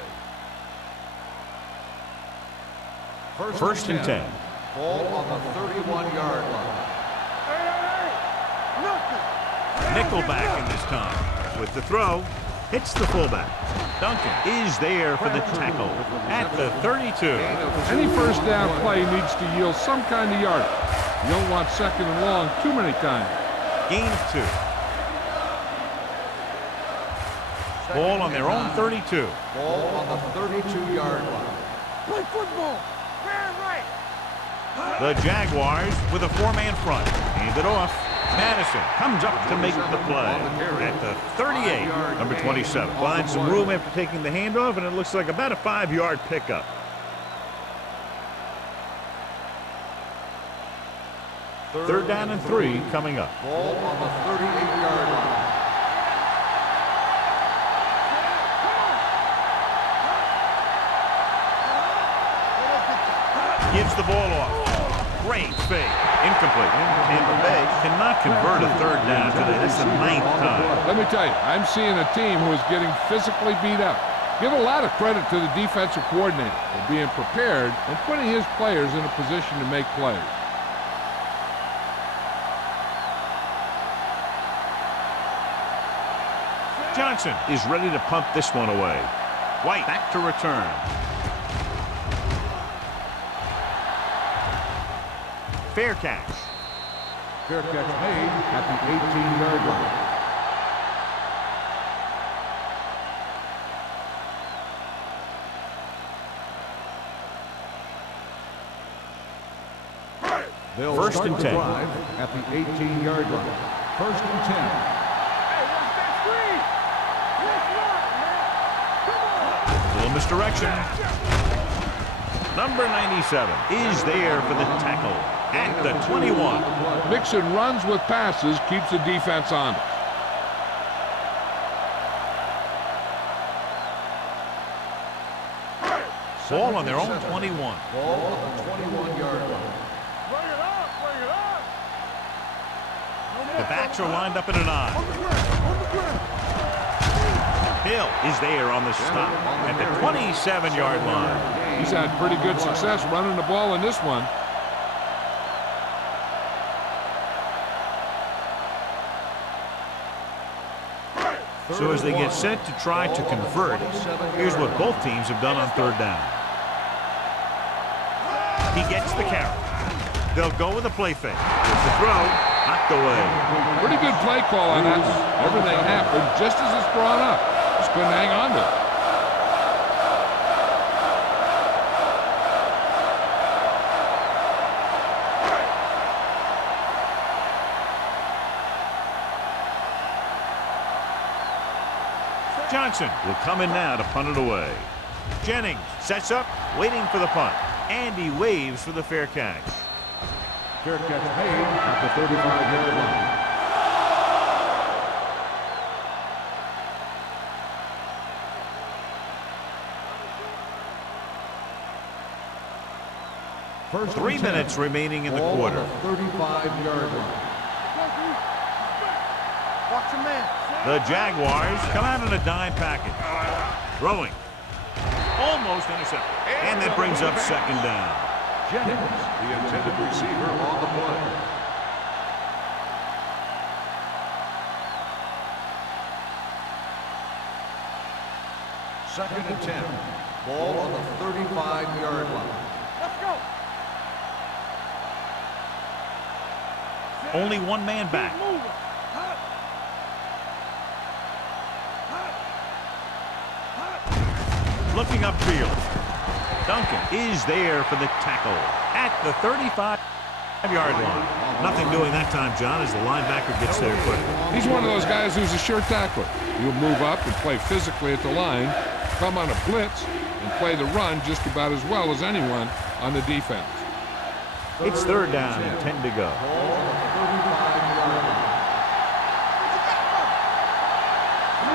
First and 10. Ball on the 31-yard line. Nickelback in this time. With the throw, hits the fullback. Duncan is there for the tackle at the 32. Any first down play needs to yield some kind of yardage. You don't want second and long too many times. Gain of 2. Ball on their own 32. Ball on the 32-yard line. Play football. Man right. The Jaguars with a four-man front. Handed off. Madison comes up to make the play at the 38. Number 27 finds some room after taking the handoff, and it looks like about a 5-yard pickup. Third down and 3 coming up. Ball on the 38-yard line. Gives the ball off. Great fake. Incomplete. Tampa Bay cannot convert a third down today. That's the 9th time. Let me tell you, I'm seeing a team who is getting physically beat up. Give a lot of credit to the defensive coordinator for being prepared and putting his players in a position to make plays. Johnson is ready to punt this one away. White back to return. Fair catch. Fair catch made at the 18-yard line. They'll First and 10. Drive at the 18-yard line. First and 10. Hey, what's that screen? Let's run, man. Come on. Little misdirection. Number 97 is there for the tackle at the 21. Mixon runs with passes, keeps the defense honest. Ball on their own 21. Ball on the 21-yard line. Bring it up, bring it up. The backs are lined up in an I. Hill is there on the stop at the 27-yard line. He's had pretty good success running the ball in this one. So as they get set to try to convert, here's what both teams have done on third down. He gets the carry. They'll go with a play fake. With the throw, knocked away. Pretty good play call on that. Everything happened just as it's brought up. Just couldn't hang on to it. Johnson will come in now to punt it away. Jennings sets up, waiting for the punt. And he waves for the fair catch. Fair catch made at the 35-yard line. First 3 minutes remaining in the quarter. 35-yard line. Watch your man. The Jaguars come out in a dime package. Throwing. Almost intercepted. And that brings up second down. Jennings, the intended receiver, on the play. Second and 10. Ball on the 35-yard line. Let's go. Only one man back. Keep moving. Looking upfield. Duncan is there for the tackle at the 35-yard line. Nothing doing that time, John, as the linebacker gets there quick. He's one of those guys who's a sure tackler. He'll move up and play physically at the line, come on a blitz, and play the run just about as well as anyone on the defense. It's third down and 10 to go.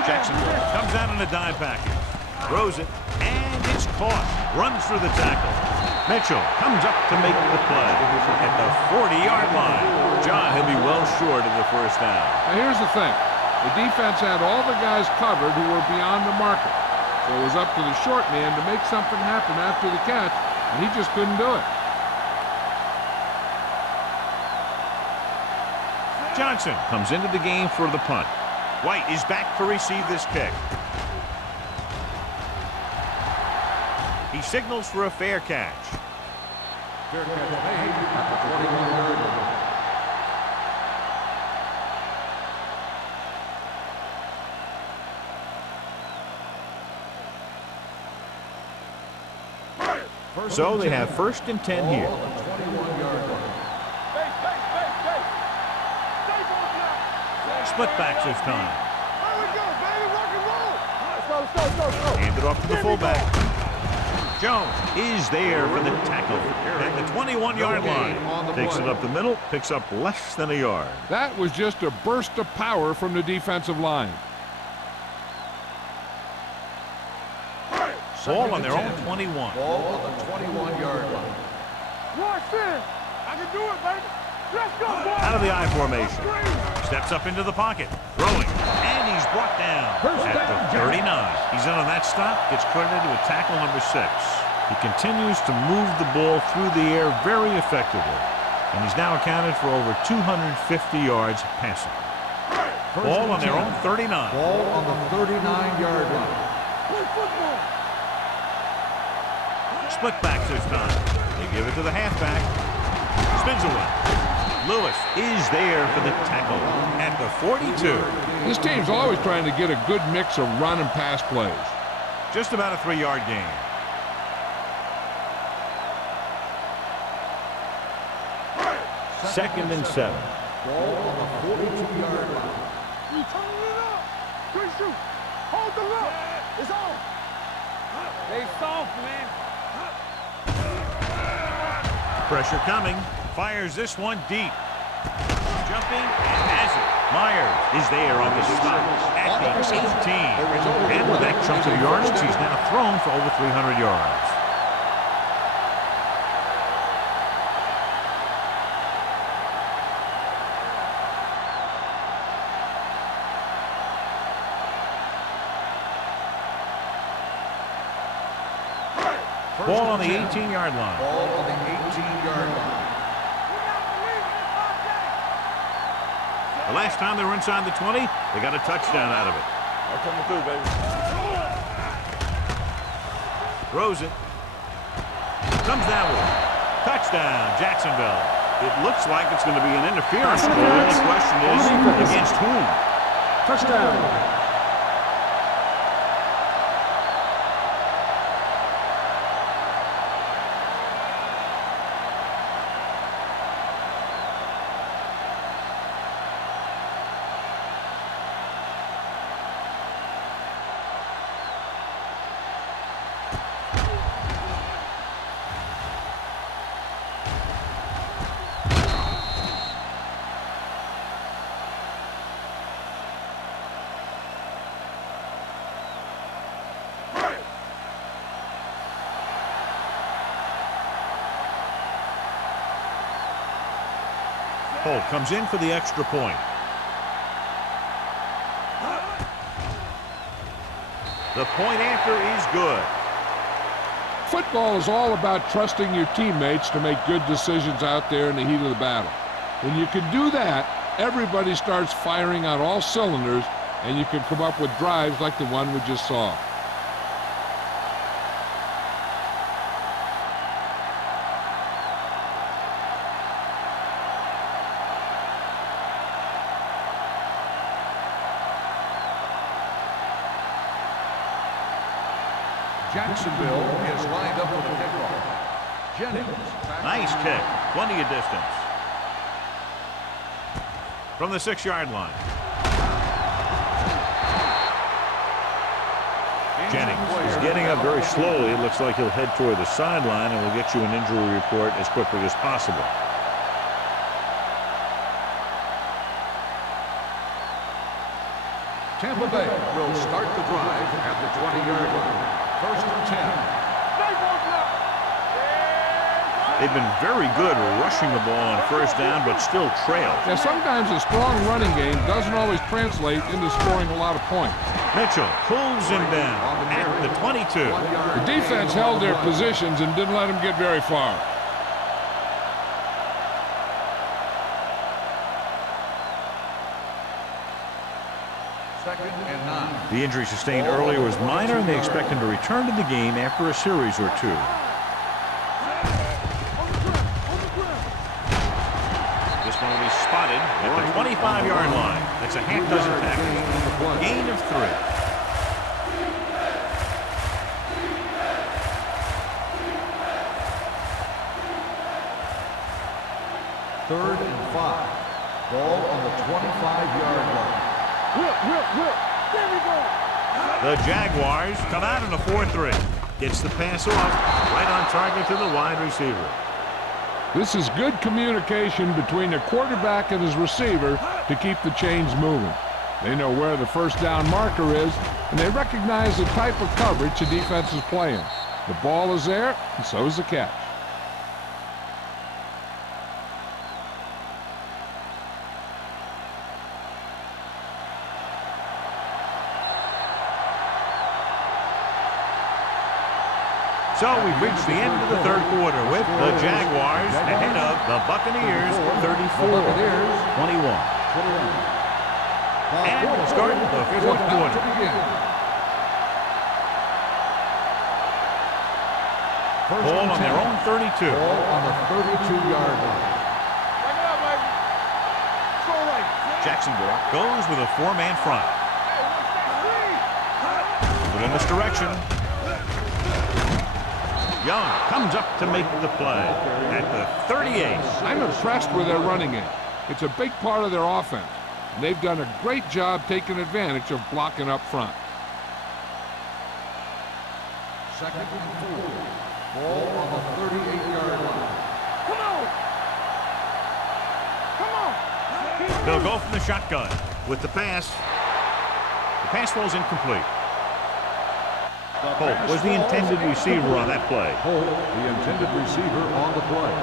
Jackson comes out in a dime package. Throws it, and it's caught. Runs through the tackle. Mitchell comes up to make the play at the 40-yard line. John, he'll be well short of the first down. Now here's the thing. The defense had all the guys covered who were beyond the marker. So it was up to the short man to make something happen after the catch, and he just couldn't do it. Johnson comes into the game for the punt. White is back to receive this kick. He signals for a fair catch. Fair catch made at the 41-yard line. So they have first and 10 here. Ball on the 21-yard line. Split backs this time. There we go, baby. Rock and roll. Let's go. Hand it off to the fullback. Jones is there for the tackle at the 21-yard line. Takes it up the middle, picks up less than a yard. That was just a burst of power from the defensive line. Ball on their own 21. Ball on the 21-yard line. Watch this. I can do it, baby. Let's go, boy. Out of the I formation. Steps up into the pocket. Throwing. And he's brought down at the 39. He's in on that stop. Gets credited with tackle number 6. He continues to move the ball through the air very effectively. And he's now accounted for over 250 yards passing. Ball on their own 39. Ball on the 39-yard line. Play football. Split backs this time. They give it to the halfback. Spins away. Lewis is there for the tackle at the 42. This team's always trying to get a good mix of run and pass plays. Just about a 3-yard gain. Second and 7. Ball on the 42-yard line. You turning it up. Good shoot. Hold the look. It's on. They soft, man. Pressure coming. Fires this one deep. Jumping and has it. Myers is there on the stop at the 18. And with that chunk of yardage, he's now thrown for over 300 yards. Ball on the 18-yard line. Ball on the 18-yard line. The last time they were inside the 20, they got a touchdown out of it. I'm coming through, baby. Throws it. Comes down with it. Touchdown, Jacksonville. It looks like it's going to be an interference goal. The only question is, against whom? Touchdown. Holt comes in for the extra point. The point after is good. Football is all about trusting your teammates to make good decisions out there in the heat of the battle. When you can do that, everybody starts firing on all cylinders, and you can come up with drives like the one we just saw. Jacksonville is lined up for the kickoff. Jennings. Nice kick. Plenty of distance. From the 6-yard line. Jennings is getting up very slowly. It looks like he'll head toward the sideline, and we'll get you an injury report as quickly as possible. Tampa Bay will start the drive at the 20-yard line. First and 10. They've been very good rushing the ball on first down, but still trail. Yeah, sometimes a strong running game doesn't always translate into scoring a lot of points. Mitchell pulls him down at the 22. The defense held their positions and didn't let him get very far. Second and 9. The injury sustained earlier was minor, and they expect him to return to the game after a series or two. This one will be spotted at the 25-yard line. That's a half dozen tackles. Gain of 3. Third and 5. Ball on the 25-yard line. There we go. The Jaguars come out in a 4-3. Gets the pass off, right on target to the wide receiver. This is good communication between the quarterback and his receiver to keep the chains moving. They know where the first down marker is, and they recognize the type of coverage the defense is playing. The ball is there, and so is the catch. So we've reached the end of the third quarter with the Jaguars ahead of the Buccaneers 34-21. And we'll start the fourth quarter. Ball on their own 32. Ball on the 32-yard line. Back it up, baby. Go right. Jacksonville goes with a 4-man front. But in this direction. Young comes up to make the play at the 38. I'm impressed with their running game. It's a big part of their offense. And they've done a great job taking advantage of blocking up front. Second and 4. Ball on the 38-yard line. Come on. Come on. They'll go from the shotgun with the pass. The pass falls incomplete. Holt was the intended receiver on that play. Holt, the intended receiver on the play.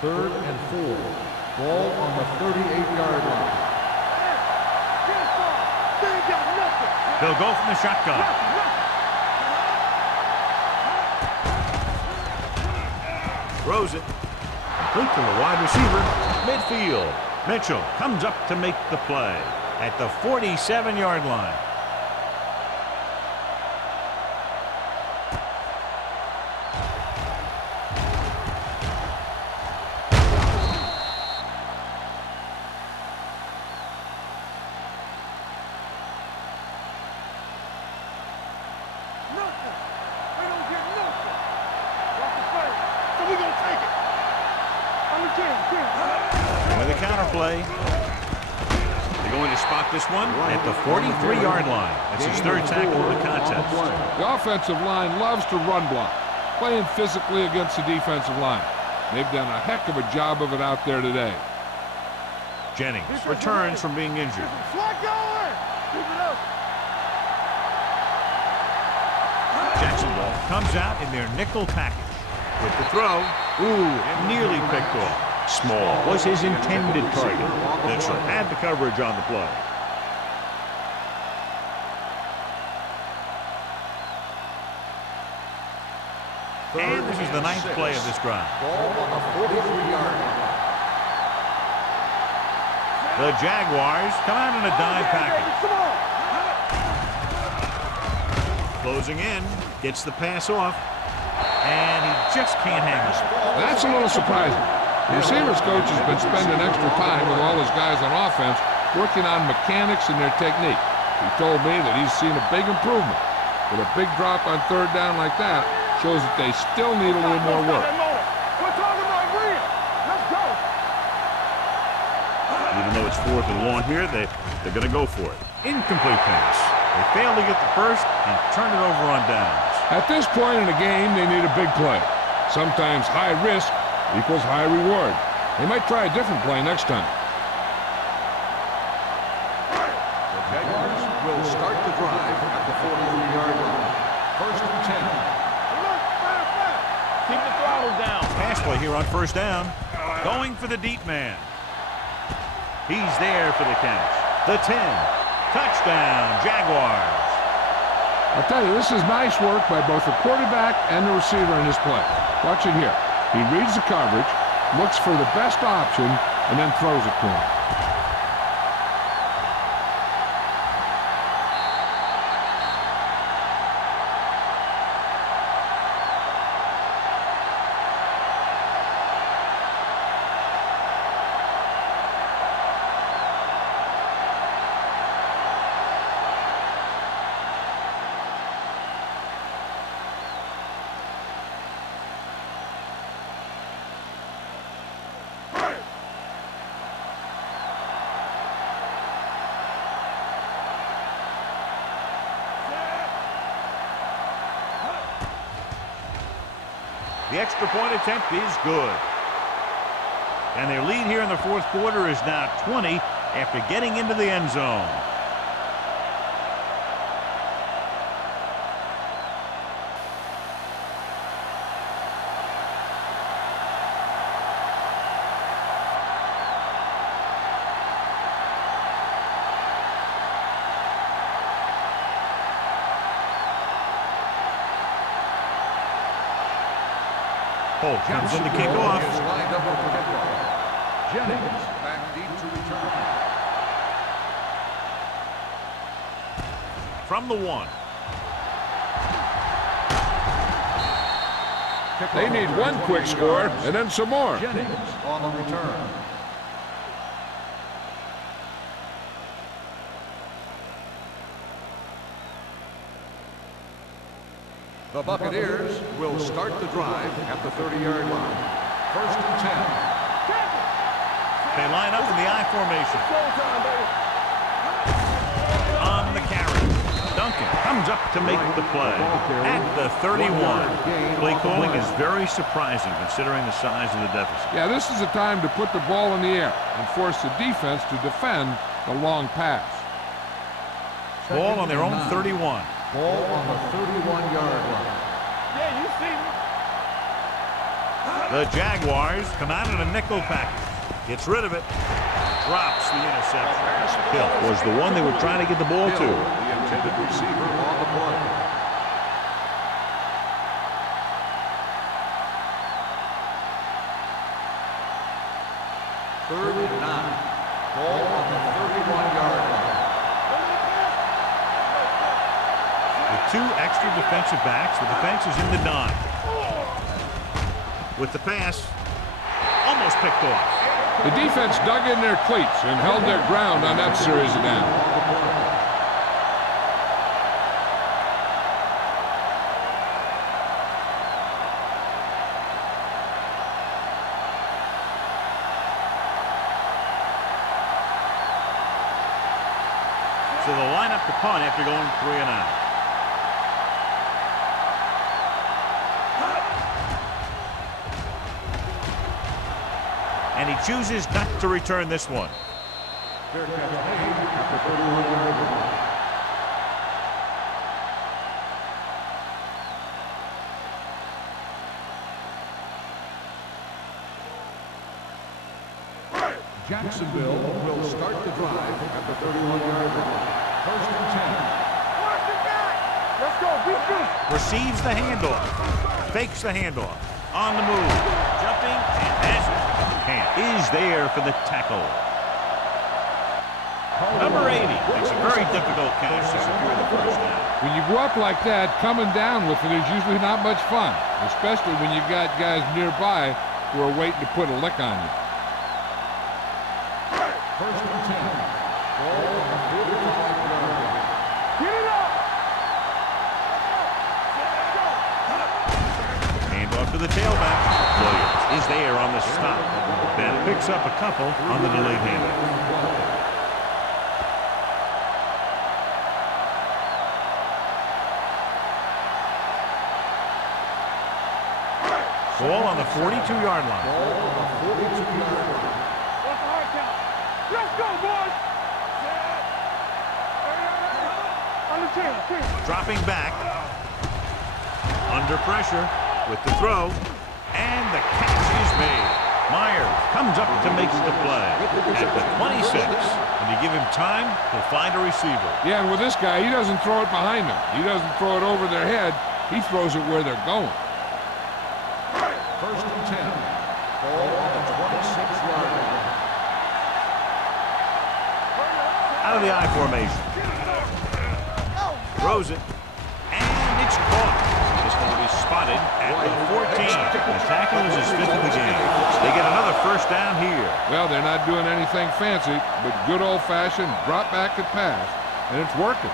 Third and 4. Ball on the 38-yard line. They'll go from the shotgun. Throws it. Complete to the wide receiver. Midfield. Mitchell comes up to make the play at the 47-yard line. With a counter play. They're going to spot this one at the 43-yard line. That's his third tackle of the contest. The offensive line loves to run block, playing physically against the defensive line. They've done a heck of a job of it out there today. Jennings returns from being injured. Jacksonville comes out in their nickel package. With the throw, nearly picked off. Small was his intended target. Mitchell had the coverage on the play. And this is the ninth play of this drive. Ball on the 43-yard line. The Jaguars come out in a dime package. Closing in, gets the pass off, and he just can't hang it. That's a little surprising. The receivers coach has been spending extra time with all his guys on offense working on mechanics and their technique. He told me that he's seen a big improvement. But a big drop on third down like that shows that they still need a little more work. Even though it's 4th and 1 here, they're going to go for it. Incomplete pass. They fail to get the first and turn it over on downs. At this point in the game, they need a big play. Sometimes high risk equals high reward. They might try a different play next time. The Jaguars will start the drive at the 43-yard line. 1st and 10. Keep the throttle down. Pass play here on 1st down. Going for the deep man. He's there for the catch. The 10. Touchdown, Jaguars. I'll tell you, this is nice work by both the quarterback and the receiver in this play. Watch it here. He reads the coverage, looks for the best option, and then throws it to him. The extra point attempt is good. And their lead here in the 4th quarter is now 20 after getting into the end zone. Holt comes in the kickoff. Is lined up with the kickoff. Jennings back deep to return. From the 1. They need one quick score and then some more. Jennings on the return. The Buccaneers will start the drive at the 30-yard line. 1st and 10. They line up in the I formation. On the carry. Duncan comes up to make the play at the 31. Play calling is very surprising considering the size of the deficit. Yeah, this is the time to put the ball in the air and force the defense to defend the long pass. Ball on their own 31. Ball on the 31-yard line. Yeah, you see me. The Jaguars come out in a nickel package. Gets rid of it. drops the interception. Hill was the one they were trying to get the ball to. The intended receiver on the play. Third and 9. Ball on the 31-yard line. With 2 extra defensive backs, the defense is in the dime. With the pass, almost picked off. The defense dug in their cleats and held their ground on that series of downs. So they'll line up the punt after going 3 and out. And he chooses not to return this one. Fair catch made at the 31-yard line. Jacksonville will start the drive at the 31-yard line. First and 10. Let's go, defense. Receives the handoff. Fakes the handoff. On the move. Jumping and has it. And is there for the tackle. Number 80 makes a very difficult catch to secure the first down. When you go up like that, coming down with it is usually not much fun, especially when you got guys nearby who are waiting to put a lick on you. First and 10. Ball on the 45-yard line. Get it up. Handoff to the tailback. Williams is there on the stop. Bennett picks up a couple on the delayed handoff. Ball on the 42-yard line. Ball on the 42-yard line. What's the hard count? Let's go, boys. On the 10. Dropping back. Under pressure with the throw. And the catch is made. Myers comes up to make the play at the 26. When you give him time, he'll find a receiver. Yeah, and with this guy, he doesn't throw it behind them. He doesn't throw it over their head. He throws it where they're going. First and 10. Ball on the 26-yard line. Out of the I formation. Throws it. And it's caught. It's going to be spotted at the 14. The tackle is his 5th of the game. They get another first down here. Well, they're not doing anything fancy, but good old-fashioned drop back and pass, and it's working.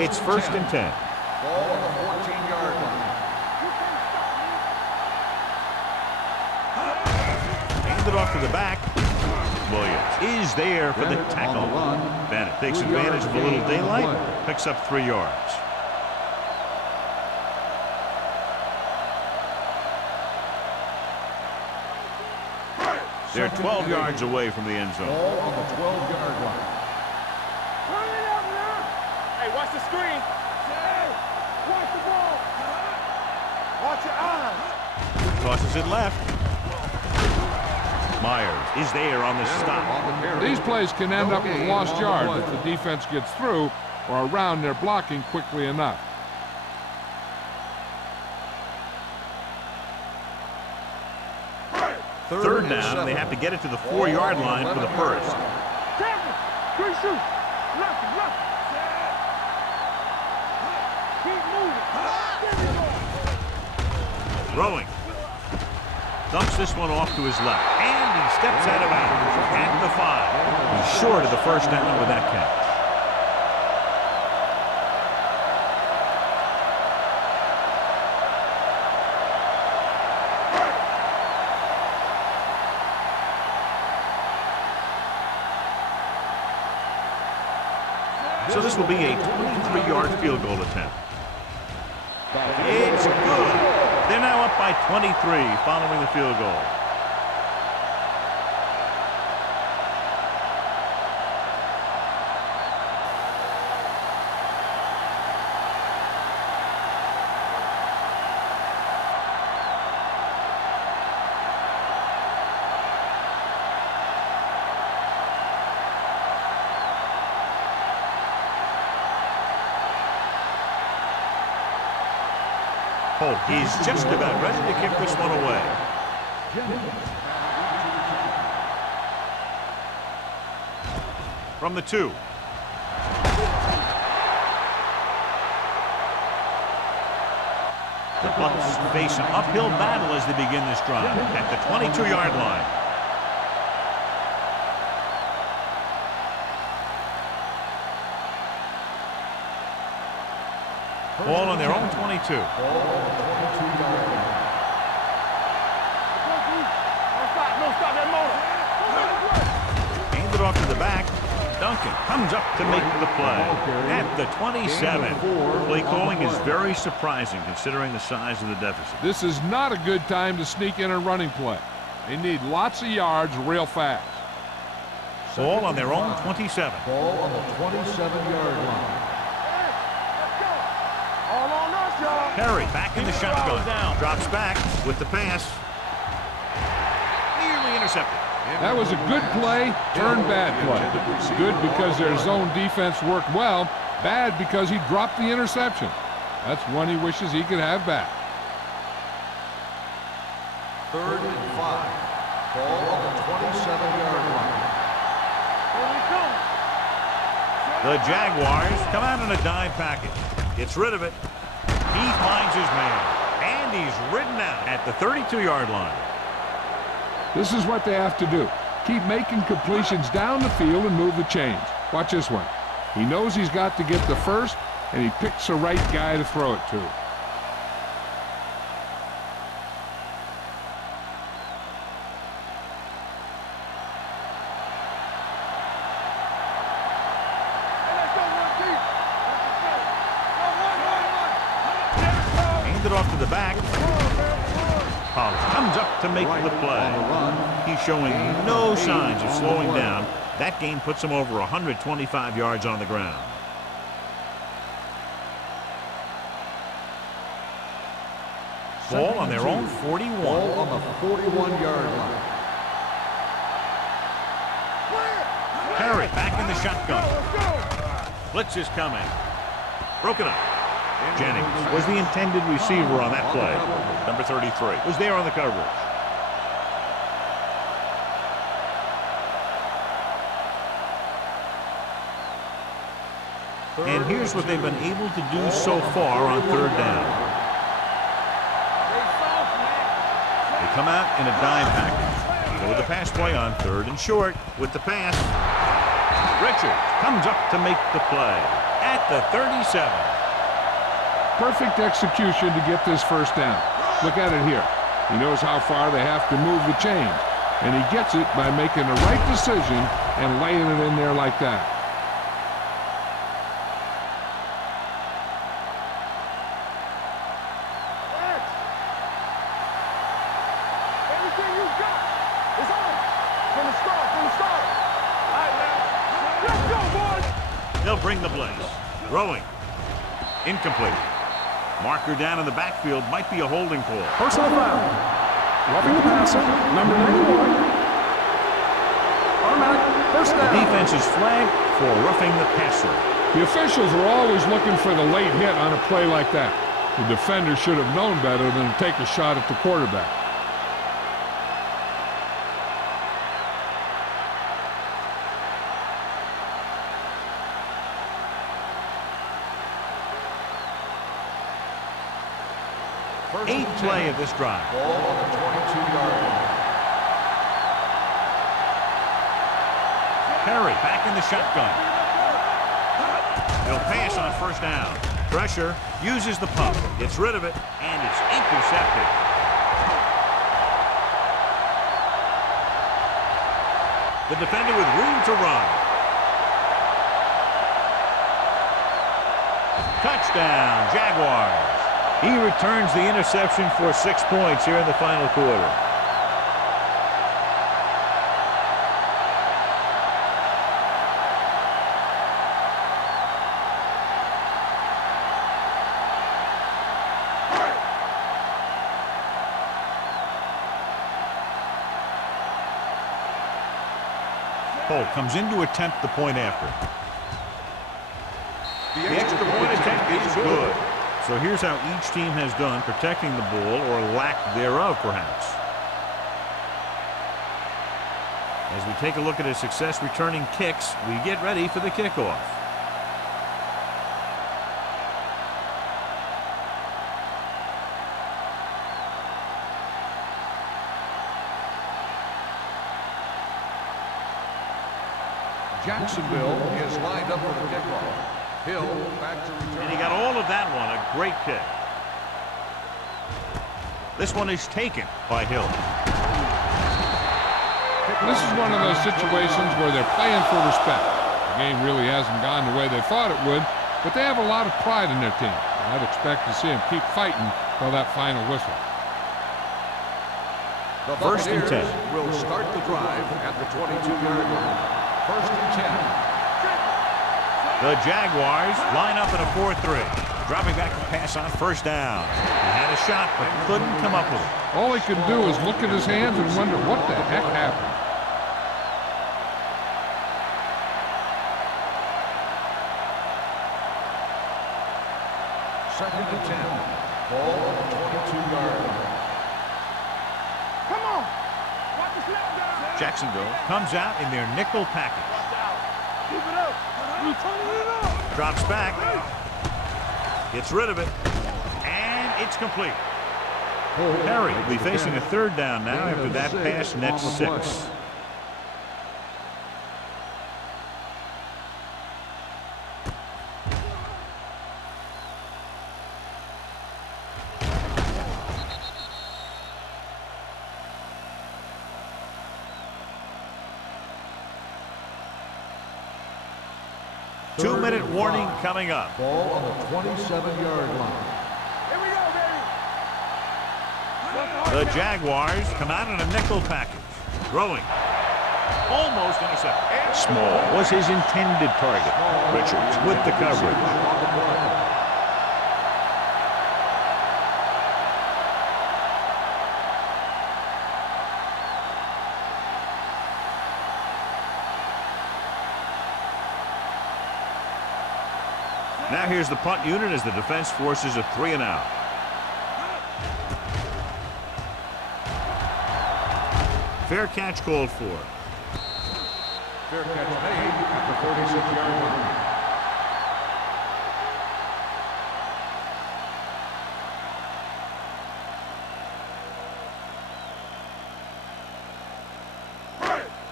It's first and 10. Ball on the 14-yard line. Handed off to the back. Williams is there for the tackle. Bennett takes advantage of a little daylight, picks up 3 yards. They're 12 yards away from the end zone. Ball on the 12-yard line. Turn it up now. Hey, watch the screen. Watch the ball. Watch your eyes. Tosses it left. Myers is there on the stop. These plays can end up with lost yards if the defense gets through or around their blocking quickly enough. Third down, and they have to get it to the 4-yard line for the first. Tackle. Good shoot. Left. Keep moving. Throwing. Dumps this one off to his left. And he steps out of bounds at the 5. He's short of the first down with that catch. So this will be a 23-yard field goal attempt. It's good. They're now up by 23 following the field goal. Polk is just about ready to kick this one away. From the 2. The Bucks face an uphill battle as they begin this drive at the 22-yard line. Ball on their own 22. Hand it off to the back. Duncan comes up to make the play at the 27. Play calling is very surprising considering the size of the deficit. This is not a good time to sneak in a running play. They need lots of yards real fast. Ball on their own 27. Ball on the 27-yard line. Perry back in the shotgun. Drops back with the pass. Nearly intercepted. That was a good play, turned bad play. Good because their zone defense worked well. Bad because he dropped the interception. That's one he wishes he could have back. 3rd and 5. Ball on the 27-yard line. The Jaguars come out in a dime package. Gets rid of it. He finds his man. And he's ridden out at the 32-yard line. This is what they have to do. Keep making completions down the field and move the chains. Watch this one. He knows he's got to get the first, and he picks the right guy to throw it to. Handed off to the back. Pollard comes up to make the play. He's showing no signs of slowing down. That gain puts him over 125 yards on the ground. Ball on their own 41. Ball on the 41-yard line. Perry back in the shotgun. Blitz is coming. Broken up. Jennings was the intended receiver on that play. Number 33 was there on the coverage. And here's what they've been able to do so far on 3rd down. They come out in a dime package. Go with the pass play on 3rd and short with the pass. Richard comes up to make the play at the 37. Perfect execution to get this first down. Look at it here. He knows how far they have to move the chains, and he gets it by making the right decision and laying it in there like that. Everything you got is on. From the start. All right, man. Let's go, boys. They'll bring the blitz. Throwing. Incomplete. Marker down in the backfield might be a holding call. Personal foul. Roughing the passer, number 91. Automatic first The down. defense is flagged for roughing the passer. The officials are always looking for the late hit on a play like that. The defender should have known better than to take a shot at the quarterback. Eighth play of this drive. Ball on the 22-yard line. Perry back in the shotgun. He'll pass on 1st down. Pressure, uses the pump, gets rid of it, and it's intercepted. The defender with room to run. Touchdown, Jaguars. He returns the interception for 6 points here in the final quarter. Polk comes in to attempt the point after. The extra point attempt is good. So here's how each team has done protecting the ball, or lack thereof, perhaps. As we take a look at his success returning kicks, we get ready for the kickoff. Jacksonville is lined up for the kickoff. Hill back to return. And he got all of that one. A great kick. This one is taken by Hill. This is one of those situations where they're playing for respect. The game really hasn't gone the way they thought it would, but they have a lot of pride in their team. I'd expect to see them keep fighting till that final whistle. The First and 10. will start the drive at the 22-yard line. First and 10. The Jaguars line up in a 4-3. Dropping back to pass on first down. He had a shot, but couldn't come up with it. All he could do is look at his hands and wonder what the heck happened. Second and 10. Ball on the 22-yard line. Come on. Watch the snap down. Jacksonville comes out in their nickel package. Watch out. Keep it up. You turning it up. Drops back. Gets rid of it. And it's complete. Perry will be facing a third down now after that pass nets 6. Two-minute warning coming up. Ball on the 27-yard line. Here we go, baby. The Jaguars come out in a nickel package. Throwing. Almost intercepted. Small was his intended target. Richards with the coverage. Now here's the punt unit as the defense forces a 3 and out. Fair catch called for. Fair catch made at the 46-yard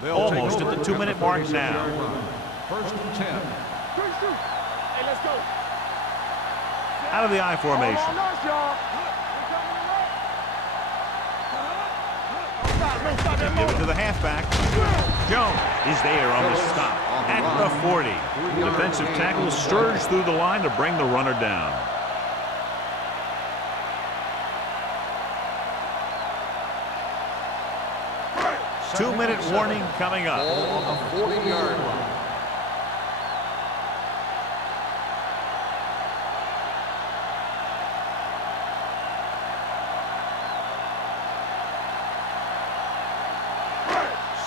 line. Almost at the 2-minute mark now. First and 10. Hey, let's go. Out of the I formation. Hold on us, y'all. Give it to the halfback. Jones is there on the stop at the 40. The defensive tackle surged through the line to bring the runner down. Two-minute warning coming up. Ball on the 40-yard line.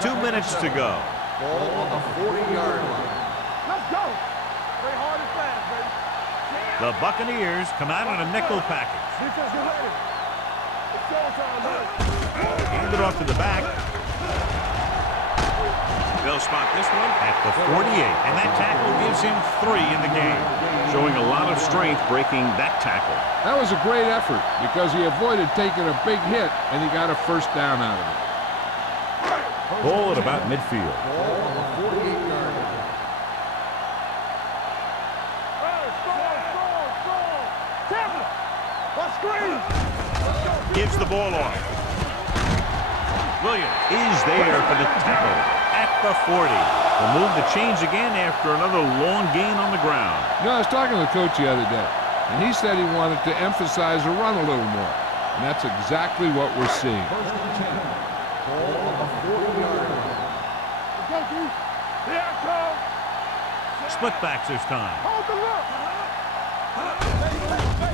Two minutes to go. Ball on the 40-yard line. Let's go. Play hard and fast, baby. The Buccaneers come out in a nickel package. Defense, get ready. It's showtime, baby. Hand it off to the back. They'll spot this one at the 48, and that tackle gives him 3 in the game, showing a lot of strength breaking that tackle. That was a great effort because he avoided taking a big hit and he got a first down out of it. Ball at about midfield. Ball on the 48-yard line. Hey, strong. Tackle. Let's screen. Gives the ball off. Williams is there for the tackle at the 40. The move to change again after another long gain on the ground. You know, I was talking to the coach the other day, and he said he wanted to emphasize the run a little more. And that's exactly what we're seeing. First and 10. Ball on the 40-yard line. Go, D. Here it comes. Split backs this time. Hold the look.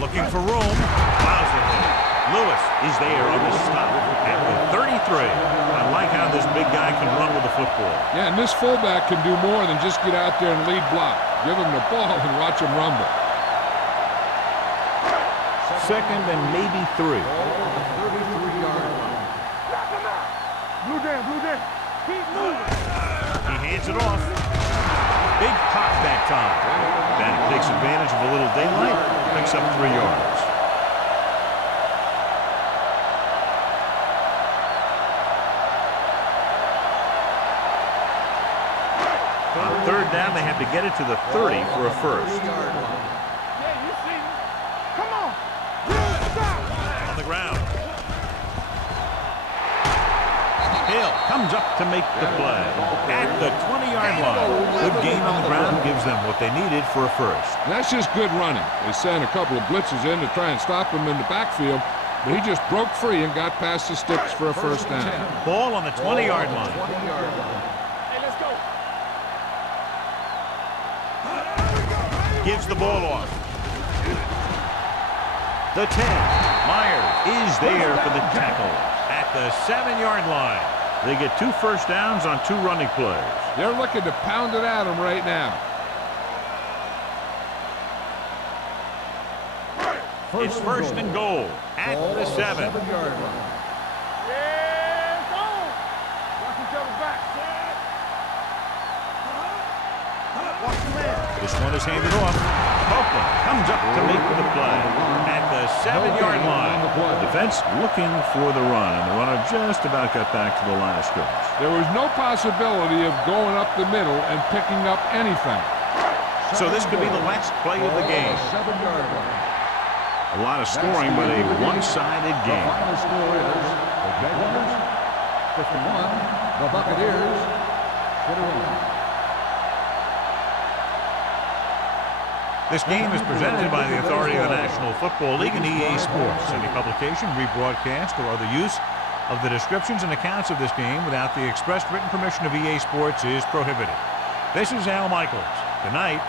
Looking for room. Plows it in. Lewis is there on the stop at the 33. I like how this big guy can run with the football. Yeah, and this fullback can do more than just get out there and lead block. Give him the ball and watch him rumble. 2nd and maybe 3. Ball on the 33-yard line. Knock him out. Blue down, blue down. Keep moving. He hands it off. Big pop that time. Then he takes advantage of a little daylight, picks up 3 yards. On 3rd down, they have to get it to the 30 for a first. 3-yard line. Yeah, you see me. Come on. Stop. On the ground. Hill comes up to make the play. At the 20-yard line. Good gain on the ground gives them what they needed for a first. And that's just good running. They sent a couple of blitzes in to try and stop him in the backfield, but he just broke free and got past the sticks for a first down. Ball on the 20-yard line. 20-yard line. Hey, let's go. Gives the ball off. The 10. Myers is there for the tackle. At the 7-yard line. They get 2 first downs on 2 running plays. They're looking to pound it at him right now. It's first and goal at Ball the on 7. 7-yard line. Yeah, go. Watch each other back. Watch the man. This one is handed off. Copeland comes up to make the play. At the 7-yard line. Defense looking for the run, and the runner just about got back to the line of scrimmage. There was no possibility of going up the middle and picking up anything. So this could be the last play of the game. 7-yard line. A lot of scoring, but a one-sided The game. final score is the Jaguars 51, the Buccaneers 21. This game is presented by the authority of the National Football League and EA Sports. Any publication, rebroadcast, or other use of the descriptions and accounts of this game without the expressed written permission of EA Sports is prohibited. This is Al Michaels. Good night.